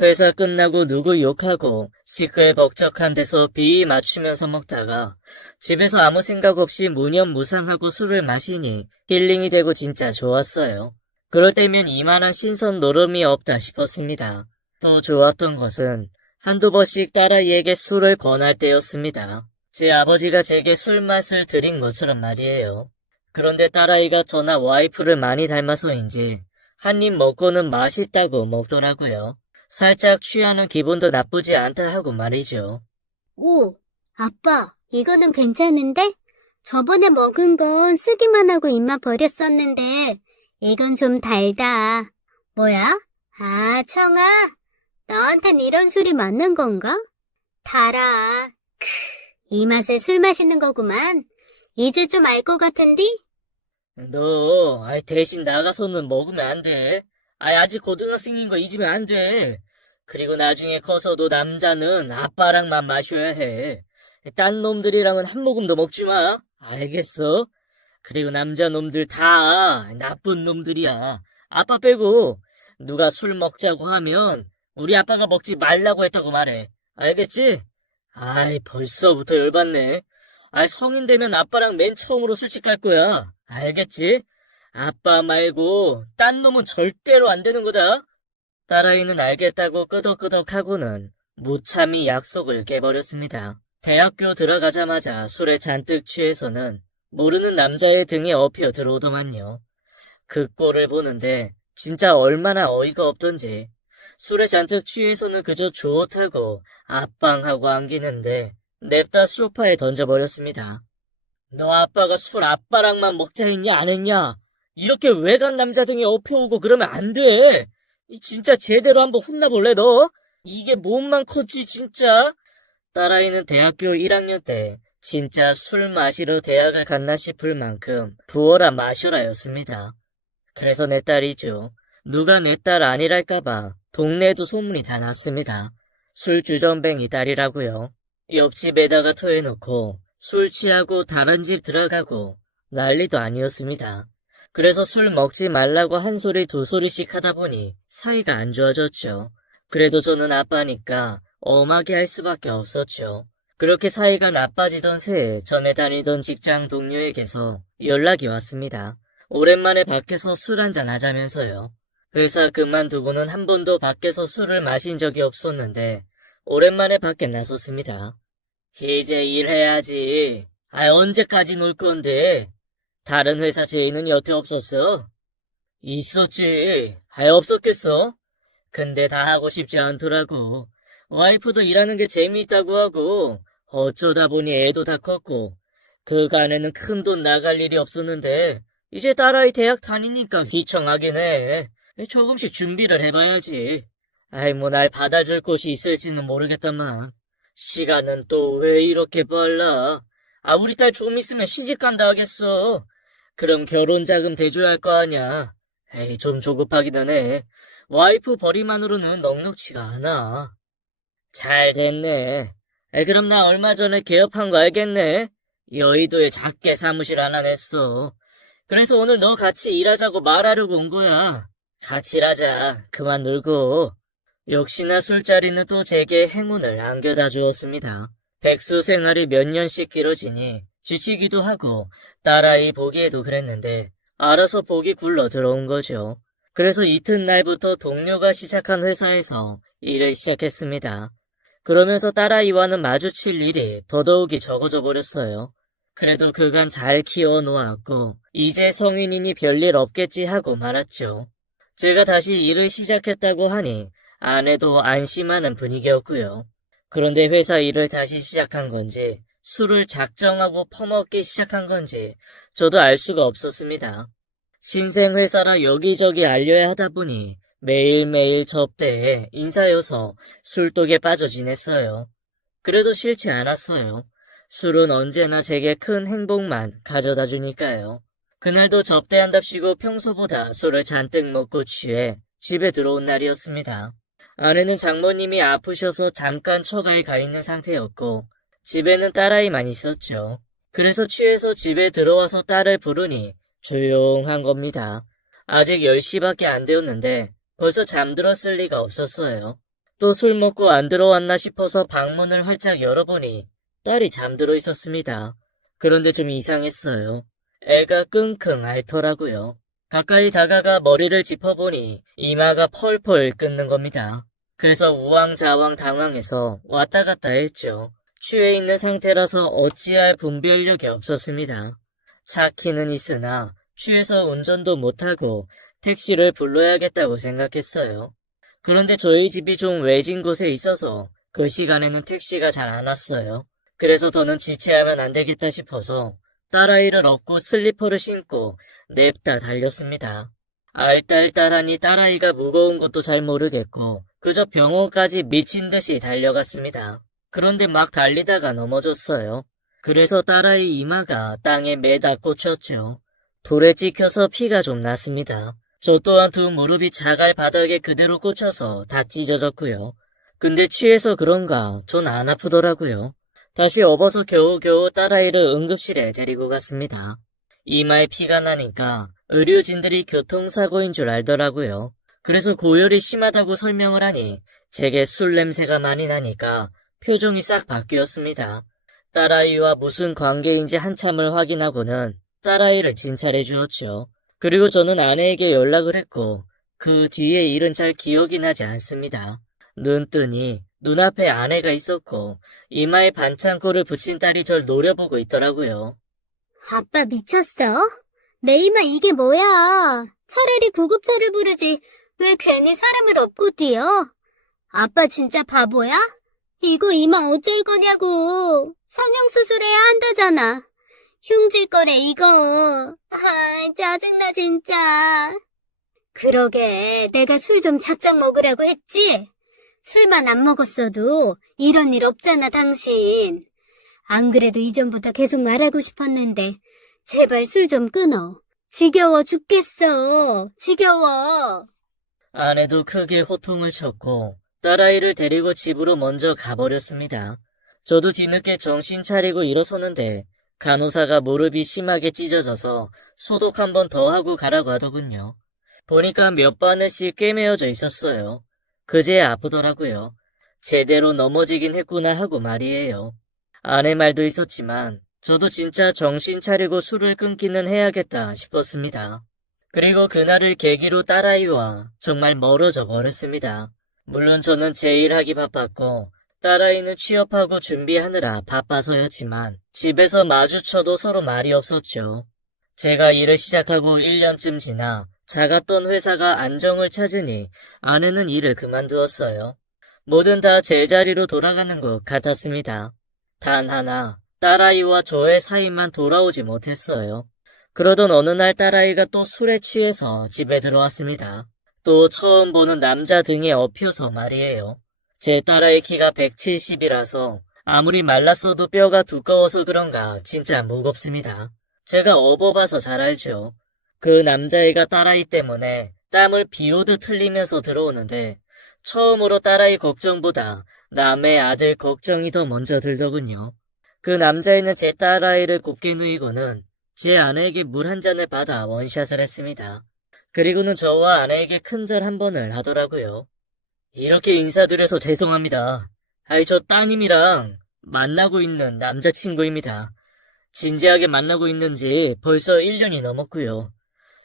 회사 끝나고 누구 욕하고 시끌벅적한 데서 비위 맞추면서 먹다가 집에서 아무 생각 없이 무념무상하고 술을 마시니 힐링이 되고 진짜 좋았어요. 그럴 때면 이만한 신선 노름이 없다 싶었습니다. 또 좋았던 것은 한두 번씩 딸아이에게 술을 권할 때였습니다. 제 아버지가 제게 술 맛을 들인 것처럼 말이에요. 그런데 딸아이가 저나 와이프를 많이 닮아서인지 한 입 먹고는 맛있다고 먹더라고요. 살짝 취하는 기분도 나쁘지 않다 하고 말이죠. 오, 아빠, 이거는 괜찮은데? 저번에 먹은 건 쓰기만 하고 입맛 버렸었는데 이건 좀 달다. 뭐야? 아, 청아, 너한텐 이런 술이 맞는 건가? 달아. 이 맛에 술 마시는 거구만. 이제 좀 알 것 같은디? 너 대신 나가서는 먹으면 안 돼. 아직 고등학생인 거 잊으면 안 돼. 그리고 나중에 커서도 남자는 아빠랑만 마셔야 해. 딴 놈들이랑은 한 모금도 먹지 마. 알겠어? 그리고 남자 놈들 다 나쁜 놈들이야. 아빠 빼고 누가 술 먹자고 하면 우리 아빠가 먹지 말라고 했다고 말해. 알겠지? 벌써부터 열받네. 성인 되면 아빠랑 맨 처음으로 술집 갈 거야. 알겠지? 아빠 말고 딴 놈은 절대로 안 되는 거다. 딸아이는 알겠다고 끄덕끄덕하고는 무참히 약속을 깨버렸습니다. 대학교 들어가자마자 술에 잔뜩 취해서는 모르는 남자의 등에 업혀 들어오더만요. 그 꼴을 보는데 진짜 얼마나 어이가 없던지 술에 잔뜩 취해서는 그저 좋다고 압방하고 안기는데 냅다 소파에 던져버렸습니다. 너 아빠가 술 아빠랑만 먹자 했냐 안 했냐? 이렇게 외간 남자 등에 업혀오고 그러면 안 돼. 진짜 제대로 한번 혼나볼래 너? 이게 몸만 컸지 진짜? 딸아이는 대학교 1학년 때 진짜 술 마시러 대학을 갔나 싶을 만큼 부어라 마셔라였습니다. 그래서 내 딸이죠. 누가 내 딸 아니랄까봐 동네에도 소문이 다 났습니다. 술 주전뱅이 딸이라고요. 옆집에다가 토해놓고 술 취하고 다른 집 들어가고 난리도 아니었습니다. 그래서 술 먹지 말라고 한 소리 두 소리씩 하다 보니 사이가 안 좋아졌죠. 그래도 저는 아빠니까 엄하게 할 수밖에 없었죠. 그렇게 사이가 나빠지던 새에 전에 다니던 직장 동료에게서 연락이 왔습니다. 오랜만에 밖에서 술 한잔 하자면서요. 회사 그만두고는 한 번도 밖에서 술을 마신 적이 없었는데 오랜만에 밖에 나섰습니다. 이제 일해야지. 언제까지 놀 건데? 다른 회사 제의는 여태 없었어? 있었지. 없었겠어? 근데 다 하고 싶지 않더라고. 와이프도 일하는 게 재미있다고 하고 어쩌다 보니 애도 다 컸고 그간에는 큰 돈 나갈 일이 없었는데 이제 딸아이 대학 다니니까 휘청하긴 해. 조금씩 준비를 해봐야지. 뭐 날 받아줄 곳이 있을지는 모르겠다만 시간은 또 왜 이렇게 빨라? 우리 딸 좀 있으면 시집 간다 하겠어. 그럼 결혼 자금 대줘야 할 거 아냐. 좀 조급하기는 해. 와이프 벌이만으로는 넉넉치가 않아. 잘 됐네. 그럼 나 얼마 전에 개업한 거 알겠네? 여의도에 작게 사무실 하나 냈어. 그래서 오늘 너 같이 일하자고 말하려고 온 거야. 같이 일하자. 그만 놀고. 역시나 술자리는 또 제게 행운을 안겨다 주었습니다. 백수 생활이 몇 년씩 길어지니 지치기도 하고 딸아이 보기에도 그랬는데 알아서 복이 굴러 들어온 거죠. 그래서 이튿날부터 동료가 시작한 회사에서 일을 시작했습니다. 그러면서 딸아이와는 마주칠 일이 더더욱이 적어져 버렸어요. 그래도 그간 잘 키워놓았고 이제 성인이니 별일 없겠지 하고 말았죠. 제가 다시 일을 시작했다고 하니 아내도 안심하는 분위기였고요. 그런데 회사 일을 다시 시작한 건지 술을 작정하고 퍼먹기 시작한 건지 저도 알 수가 없었습니다. 신생 회사라 여기저기 알려야 하다 보니 매일매일 접대에 인사여서 술독에 빠져 지냈어요. 그래도 싫지 않았어요. 술은 언제나 제게 큰 행복만 가져다 주니까요. 그날도 접대한답시고 평소보다 술을 잔뜩 먹고 취해 집에 들어온 날이었습니다. 아내는 장모님이 아프셔서 잠깐 처가에 가 있는 상태였고 집에는 딸아이만 있었죠. 그래서 취해서 집에 들어와서 딸을 부르니 조용한 겁니다. 아직 10시밖에 안 되었는데 벌써 잠들었을 리가 없었어요. 또 술 먹고 안 들어왔나 싶어서 방문을 활짝 열어보니 딸이 잠들어 있었습니다. 그런데 좀 이상했어요. 애가 끙끙 앓더라고요. 가까이 다가가 머리를 짚어보니 이마가 펄펄 끓는 겁니다. 그래서 우왕좌왕 당황해서 왔다 갔다 했죠. 취해 있는 상태라서 어찌할 분별력이 없었습니다. 차 키는 있으나 취해서 운전도 못하고 택시를 불러야겠다고 생각했어요. 그런데 저희 집이 좀 외진 곳에 있어서 그 시간에는 택시가 잘 안 왔어요. 그래서 더는 지체하면 안 되겠다 싶어서 딸아이를 업고 슬리퍼를 신고 냅다 달렸습니다. 알딸딸하니 딸아이가 무거운 것도 잘 모르겠고 그저 병원까지 미친 듯이 달려갔습니다. 그런데 막 달리다가 넘어졌어요. 그래서 딸아이 이마가 땅에 매다 꽂혔죠. 돌에 찍혀서 피가 좀 났습니다. 저 또한 두 무릎이 자갈 바닥에 그대로 꽂혀서 다 찢어졌고요. 근데 취해서 그런가 전 안 아프더라고요. 다시 업어서 겨우겨우 딸아이를 응급실에 데리고 갔습니다. 이마에 피가 나니까 의료진들이 교통사고인 줄 알더라고요. 그래서 고열이 심하다고 설명을 하니 제게 술 냄새가 많이 나니까 표정이 싹 바뀌었습니다. 딸아이와 무슨 관계인지 한참을 확인하고는 딸아이를 진찰해 주었죠. 그리고 저는 아내에게 연락을 했고 그 뒤의 일은 잘 기억이 나지 않습니다. 눈 뜨니 눈앞에 아내가 있었고 이마에 반창고를 붙인 딸이 절 노려보고 있더라고요. 아빠 미쳤어? 내 이마 이게 뭐야? 차라리 구급차를 부르지. 왜 괜히 사람을 업고 뛰어? 아빠 진짜 바보야? 이거 이마 어쩔 거냐고. 성형수술해야 한다잖아. 흉질 거래 이거. 아, 짜증나 진짜. 그러게 내가 술 좀 작작 먹으라고 했지? 술만 안 먹었어도 이런 일 없잖아 당신. 안 그래도 이전부터 계속 말하고 싶었는데 제발 술 좀 끊어. 지겨워 죽겠어. 지겨워. 아내도 크게 호통을 쳤고 딸아이를 데리고 집으로 먼저 가버렸습니다. 저도 뒤늦게 정신 차리고 일어서는데 간호사가 무릎이 심하게 찢어져서 소독 한 번 더 하고 가라고 하더군요. 보니까 몇 바늘씩 꿰매어져 있었어요. 그제야 아프더라고요. 제대로 넘어지긴 했구나 하고 말이에요. 아내 말도 있었지만 저도 진짜 정신 차리고 술을 끊기는 해야겠다 싶었습니다. 그리고 그날을 계기로 딸아이와 정말 멀어져 버렸습니다. 물론 저는 제 일하기 바빴고 딸아이는 취업하고 준비하느라 바빠서였지만 집에서 마주쳐도 서로 말이 없었죠. 제가 일을 시작하고 1년쯤 지나 작았던 회사가 안정을 찾으니 아내는 일을 그만두었어요. 뭐든 다 제자리로 돌아가는 것 같았습니다. 단 하나, 딸아이와 저의 사이만 돌아오지 못했어요. 그러던 어느 날 딸아이가 또 술에 취해서 집에 들어왔습니다. 또 처음 보는 남자 등에 엎여서 말이에요. 제 딸아이 키가 170이라서 아무리 말랐어도 뼈가 두꺼워서 그런가 진짜 무겁습니다. 제가 업어봐서 잘 알죠. 그 남자애가 딸아이 때문에 땀을 비 오듯 흘리면서 들어오는데 처음으로 딸아이 걱정보다 남의 아들 걱정이 더 먼저 들더군요. 그 남자애는 제 딸아이를 곱게 누이고는 제 아내에게 물 한 잔을 받아 원샷을 했습니다. 그리고는 저와 아내에게 큰절 한 번을 하더라고요. 이렇게 인사드려서 죄송합니다. 저 따님이랑 만나고 있는 남자친구입니다. 진지하게 만나고 있는지 벌써 1년이 넘었고요.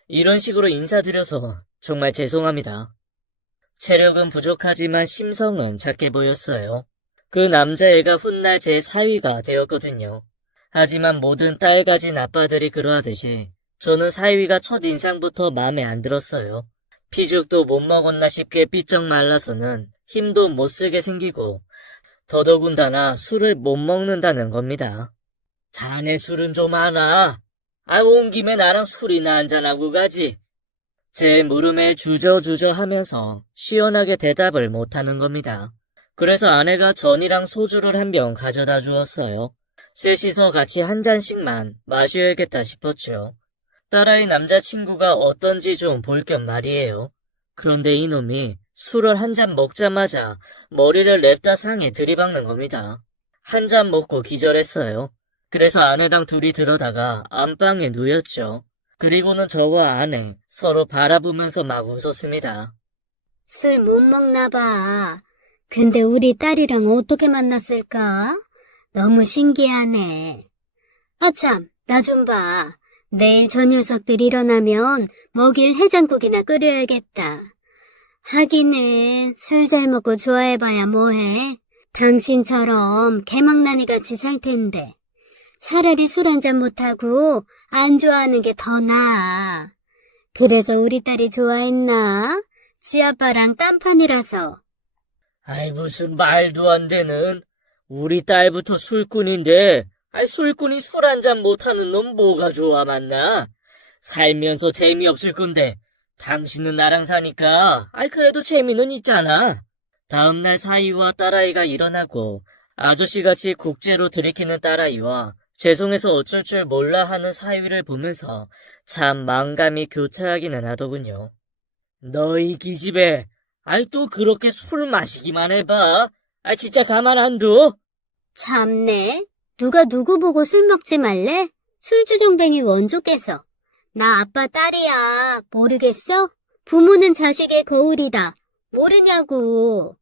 이런 식으로 인사드려서 정말 죄송합니다. 체력은 부족하지만 심성은 착해 보였어요. 그 남자애가 훗날 제 사위가 되었거든요. 하지만 모든 딸 가진 아빠들이 그러하듯이 저는 사위가 첫인상부터 마음에 안 들었어요. 피죽도 못 먹었나 싶게 삐쩍 말라서는 힘도 못 쓰게 생기고 더더군다나 술을 못 먹는다는 겁니다. 자네 술은 좀 하나? 온 김에 나랑 술이나 한잔하고 가지. 제 물음에 주저주저 하면서 시원하게 대답을 못하는 겁니다. 그래서 아내가 전이랑 소주를 한 병 가져다 주었어요. 셋이서 같이 한 잔씩만 마셔야겠다 싶었죠. 딸아이 남자친구가 어떤지 좀 볼 겸 말이에요. 그런데 이놈이 술을 한 잔 먹자마자 머리를 냅다 상에 들이박는 겁니다. 한 잔 먹고 기절했어요. 그래서 아내랑 둘이 들어다가 안방에 누웠죠. 그리고는 저와 아내 서로 바라보면서 막 웃었습니다. 술 못 먹나 봐. 근데 우리 딸이랑 어떻게 만났을까? 너무 신기하네. 참, 나 좀 봐. 내일 저 녀석들 일어나면 먹일 해장국이나 끓여야겠다. 하기는 술 잘 먹고 좋아해봐야 뭐해. 당신처럼 개망나니 같이 살 텐데. 차라리 술 한 잔 못하고 안 좋아하는 게 더 나아. 그래서 우리 딸이 좋아했나? 지 아빠랑 딴판이라서. 무슨 말도 안 되는. 우리 딸부터 술꾼인데 술꾼이 술 한 잔 못하는 놈 뭐가 좋아 맞나? 살면서 재미없을 건데 당신은 나랑 사니까 그래도 재미는 있잖아. 다음날 사위와 딸아이가 일어나고 아저씨같이 국제로 들이키는 딸아이와 죄송해서 어쩔 줄 몰라 하는 사위를 보면서 참 만감이 교차하기는 하더군요. 너희 기집애, 또 그렇게 술 마시기만 해봐. 진짜 가만 안 둬? 참네. 누가 누구 보고 술 먹지 말래? 술주정뱅이 원조께서. 나 아빠 딸이야. 모르겠어? 부모는 자식의 거울이다. 모르냐고.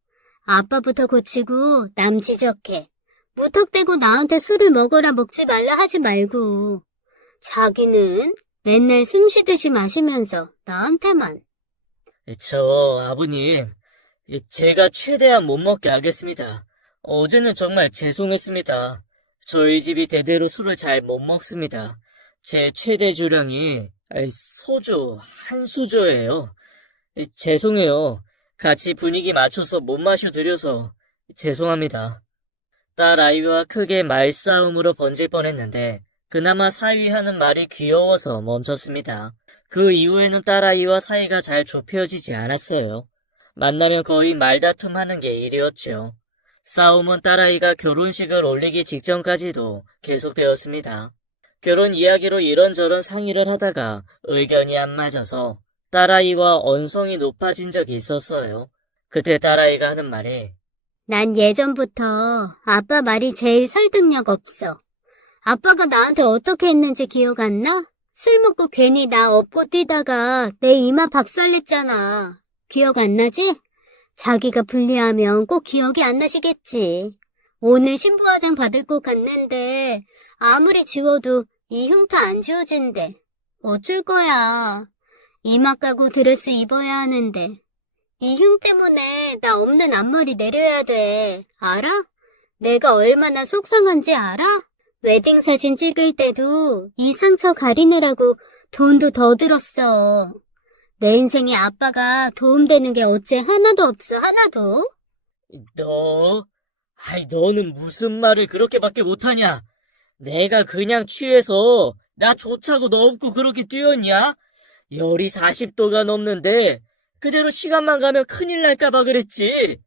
아빠부터 고치고 남 지적해. 무턱대고 나한테 술을 먹어라 먹지 말라 하지 말고. 자기는 맨날 숨 쉬듯이 마시면서 나한테만. 아버님, 제가 최대한 못 먹게 하겠습니다. 어제는 정말 죄송했습니다. 저희 집이 대대로 술을 잘 못 먹습니다. 제 최대 주량이 소주 한 수저예요. 죄송해요. 같이 분위기 맞춰서 못 마셔드려서 죄송합니다. 딸 아이와 크게 말싸움으로 번질 뻔했는데 그나마 사위하는 말이 귀여워서 멈췄습니다. 그 이후에는 딸 아이와 사이가 잘 좁혀지지 않았어요. 만나면 거의 말다툼하는 게 일이었죠. 싸움은 딸아이가 결혼식을 올리기 직전까지도 계속되었습니다. 결혼 이야기로 이런저런 상의를 하다가 의견이 안 맞아서 딸아이와 언성이 높아진 적이 있었어요. 그때 딸아이가 하는 말이 난 예전부터 아빠 말이 제일 설득력 없어. 아빠가 나한테 어떻게 했는지 기억 안 나? 술 먹고 괜히 나 업고 뛰다가 내 이마 박살냈잖아. 기억 안 나지? 자기가 불리하면 꼭 기억이 안 나시겠지. 오늘 신부화장 받을 곳 갔는데 아무리 지워도 이 흉터 안 지워진대. 어쩔 거야. 이마 까고 드레스 입어야 하는데. 이 흉 때문에 나 없는 앞머리 내려야 돼. 알아? 내가 얼마나 속상한지 알아? 웨딩 사진 찍을 때도 이 상처 가리느라고 돈도 더 들었어. 내 인생에 아빠가 도움되는 게 어째 하나도 없어, 하나도. 너는 무슨 말을 그렇게밖에 못하냐? 내가 그냥 취해서 나 좋자고 너 없고 그렇게 뛰었냐? 열이 40도가 넘는데 그대로 시간만 가면 큰일 날까봐 그랬지.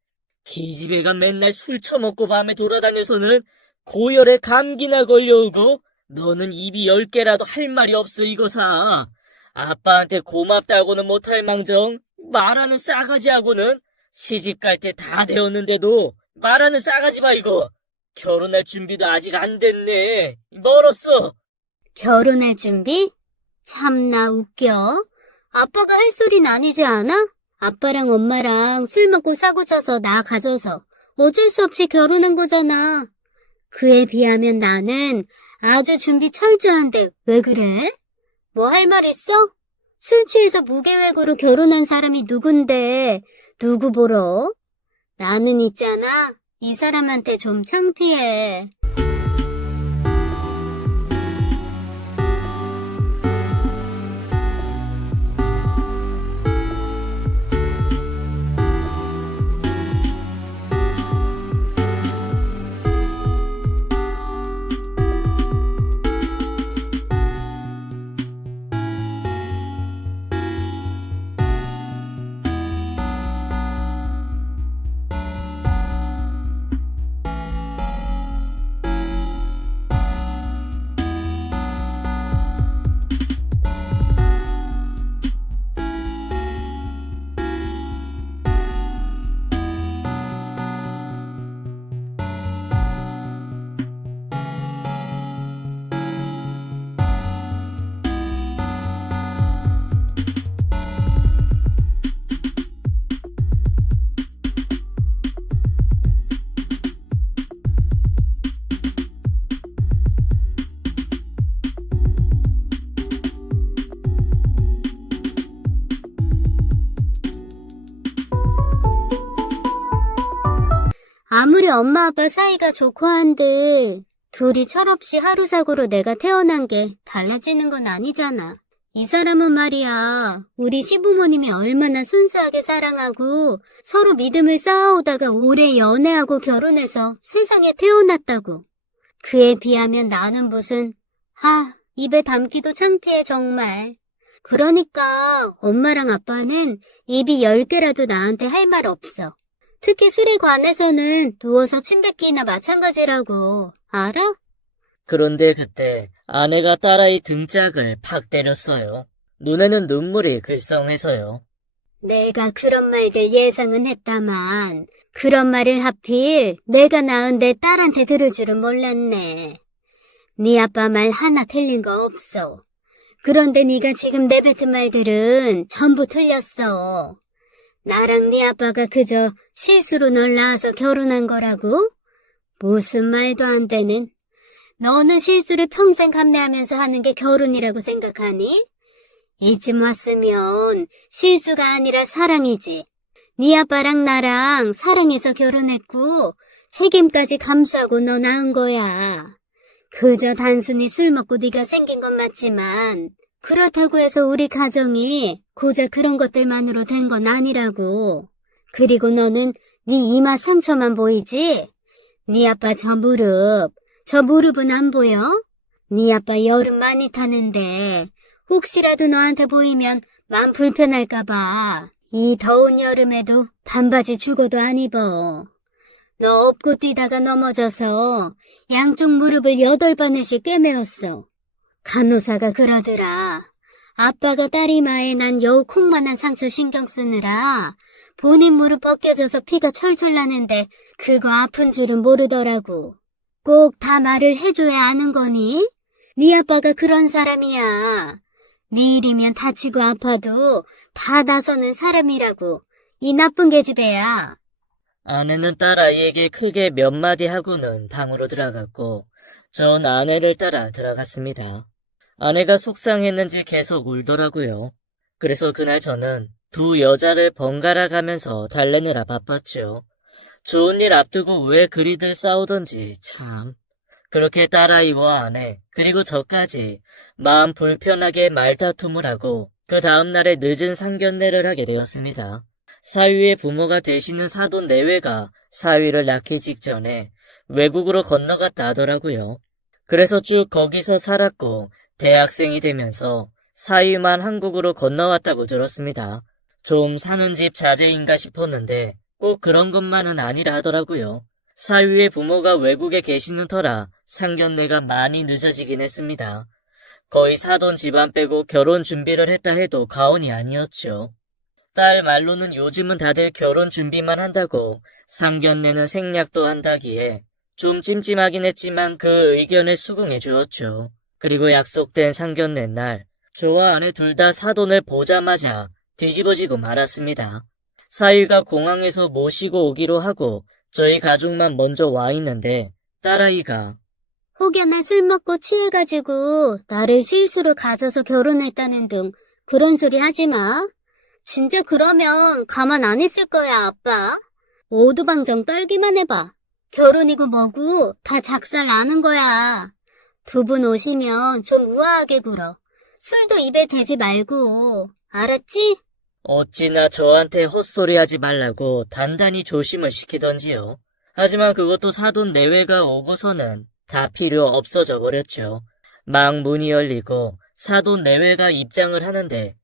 기집애가 맨날 술 처먹고 밤에 돌아다녀서는 고열에 감기나 걸려오고 너는 입이 10개라도 할 말이 없어 이거사. 아빠한테 고맙다고는 못할 망정 말하는 싸가지하고는 시집 갈 때 다 되었는데도 말하는 싸가지 봐 이거. 결혼할 준비도 아직 안 됐네. 멀었어. 결혼할 준비? 참나 웃겨. 아빠가 할 소린 아니지 않아? 아빠랑 엄마랑 술 먹고 사고 쳐서 나 가져서 어쩔 수 없이 결혼한 거잖아. 그에 비하면 나는 아주 준비 철저한데 왜 그래? 뭐 할 말 있어? 술 취해서 무계획으로 결혼한 사람이 누군데 누구 보러? 나는 있잖아. 이 사람한테 좀 창피해. 아무리 엄마 아빠 사이가 좋고 한들 둘이 철없이 하루 사고로 내가 태어난 게 달라지는 건 아니잖아. 이 사람은 말이야, 우리 시부모님이 얼마나 순수하게 사랑하고 서로 믿음을 쌓아오다가 오래 연애하고 결혼해서 세상에 태어났다고. 그에 비하면 나는 무슨, 입에 담기도 창피해 정말. 그러니까 엄마랑 아빠는 입이 10개라도 나한테 할 말 없어. 특히 술에 관해서는 누워서 침 뱉기나 마찬가지라고. 알아? 그런데 그때 아내가 딸아이 등짝을 팍 때렸어요. 눈에는 눈물이 글썽해서요. 내가 그런 말들 예상은 했다만 그런 말을 하필 내가 낳은 내 딸한테 들을 줄은 몰랐네. 네 아빠 말 하나 틀린 거 없어. 그런데 네가 지금 내뱉은 말들은 전부 틀렸어. 나랑 네 아빠가 그저 실수로 널 낳아서 결혼한 거라고? 무슨 말도 안 되는. 너는 실수를 평생 감내하면서 하는 게 결혼이라고 생각하니? 이쯤 왔으면 실수가 아니라 사랑이지. 네 아빠랑 나랑 사랑해서 결혼했고 책임까지 감수하고 너 낳은 거야. 그저 단순히 술 먹고 네가 생긴 건 맞지만 그렇다고 해서 우리 가정이 고작 그런 것들만으로 된 건 아니라고. 그리고 너는 네 이마 상처만 보이지? 네 아빠 저 무릎은 안 보여? 네 아빠 여름 많이 타는데 혹시라도 너한테 보이면 마음 불편할까봐 이 더운 여름에도 반바지 죽어도 안 입어. 너 업고 뛰다가 넘어져서 양쪽 무릎을 8번을씩 꿰매었어. 간호사가 그러더라. 아빠가 딸 이마에 난 여우 콩만한 상처 신경 쓰느라 본인 무릎 벗겨져서 피가 철철 나는데 그거 아픈 줄은 모르더라고. 꼭 다 말을 해줘야 아는 거니? 네 아빠가 그런 사람이야. 네 일이면 다치고 아파도 다 나서는 사람이라고. 이 나쁜 계집애야. 아내는 딸아이에게 크게 몇 마디 하고는 방으로 들어갔고 전 아내를 따라 들어갔습니다. 아내가 속상했는지 계속 울더라고요. 그래서 그날 저는 두 여자를 번갈아 가면서 달래느라 바빴죠. 좋은 일 앞두고 왜 그리들 싸우던지 참. 그렇게 딸아이와 아내 그리고 저까지 마음 불편하게 말다툼을 하고 그 다음날에 늦은 상견례를 하게 되었습니다. 사위의 부모가 되시는 사돈 내외가 사위를 낳기 직전에 외국으로 건너갔다 하더라고요. 그래서 쭉 거기서 살았고 대학생이 되면서 사위만 한국으로 건너왔다고 들었습니다. 좀 사는 집 자제인가 싶었는데 꼭 그런 것만은 아니라 하더라고요. 사위의 부모가 외국에 계시는 터라 상견례가 많이 늦어지긴 했습니다. 거의 사돈 집안 빼고 결혼 준비를 했다 해도 과언이 아니었죠. 딸 말로는 요즘은 다들 결혼 준비만 한다고 상견례는 생략도 한다기에 좀 찜찜하긴 했지만 그 의견에 수긍해 주었죠. 그리고 약속된 상견례 날 저와 아내 둘 다 사돈을 보자마자 뒤집어지고 말았습니다. 사위가 공항에서 모시고 오기로 하고 저희 가족만 먼저 와 있는데 딸아이가 혹여나 술 먹고 취해가지고 나를 실수로 가져서 결혼했다는 등 그런 소리 하지 마. 진짜 그러면 가만 안 있을 거야, 아빠. 오두방정 떨기만 해봐. 결혼이고 뭐고 다 작살 나는 거야. 두 분 오시면 좀 우아하게 굴어. 술도 입에 대지 말고. 알았지? 어찌나 저한테 헛소리하지 말라고 단단히 조심을 시키던지요. 하지만 그것도 사돈 내외가 오고서는 다 필요 없어져 버렸죠. 막 문이 열리고 사돈 내외가 입장을 하는데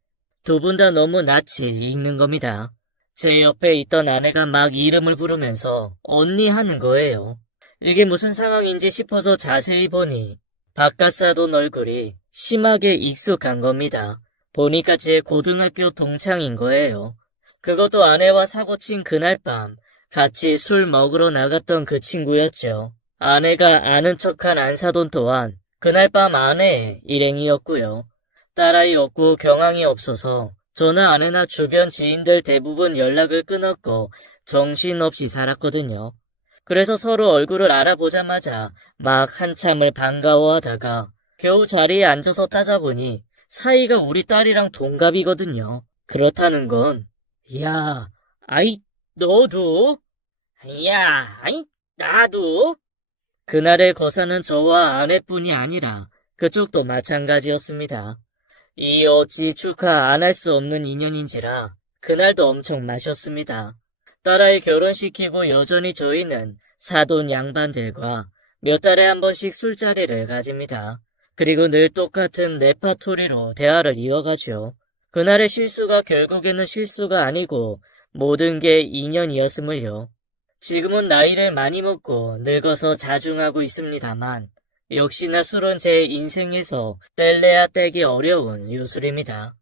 두 분 다 너무 낯이 익는 겁니다. 제 옆에 있던 아내가 막 이름을 부르면서 언니 하는 거예요. 이게 무슨 상황인지 싶어서 자세히 보니 바깥 사돈 얼굴이 심하게 익숙한 겁니다. 보니까 제 고등학교 동창인 거예요. 그것도 아내와 사고친 그날 밤 같이 술 먹으러 나갔던 그 친구였죠. 아내가 아는 척한 안사돈 또한 그날 밤 아내의 일행이었고요. 딸아이 없고 경황이 없어서 저나 아내나 주변 지인들 대부분 연락을 끊었고 정신없이 살았거든요. 그래서 서로 얼굴을 알아보자마자 막 한참을 반가워하다가 겨우 자리에 앉아서 따져보니 사이가 우리 딸이랑 동갑이거든요. 그렇다는 건 야, 아이 너도? 야, 아이 나도? 그날의 거사는 저와 아내뿐이 아니라 그쪽도 마찬가지였습니다. 이 어찌 축하 안 할 수 없는 인연인지라 그날도 엄청 마셨습니다. 딸아이 결혼시키고 여전히 저희는 사돈 양반들과 몇 달에 한 번씩 술자리를 가집니다. 그리고 늘 똑같은 레파토리로 대화를 이어가죠. 그날의 실수가 결국에는 실수가 아니고 모든 게 인연이었음을요. 지금은 나이를 많이 먹고 늙어서 자중하고 있습니다만 역시나 술은 제 인생에서 뗄래야 떼기 어려운 요술입니다.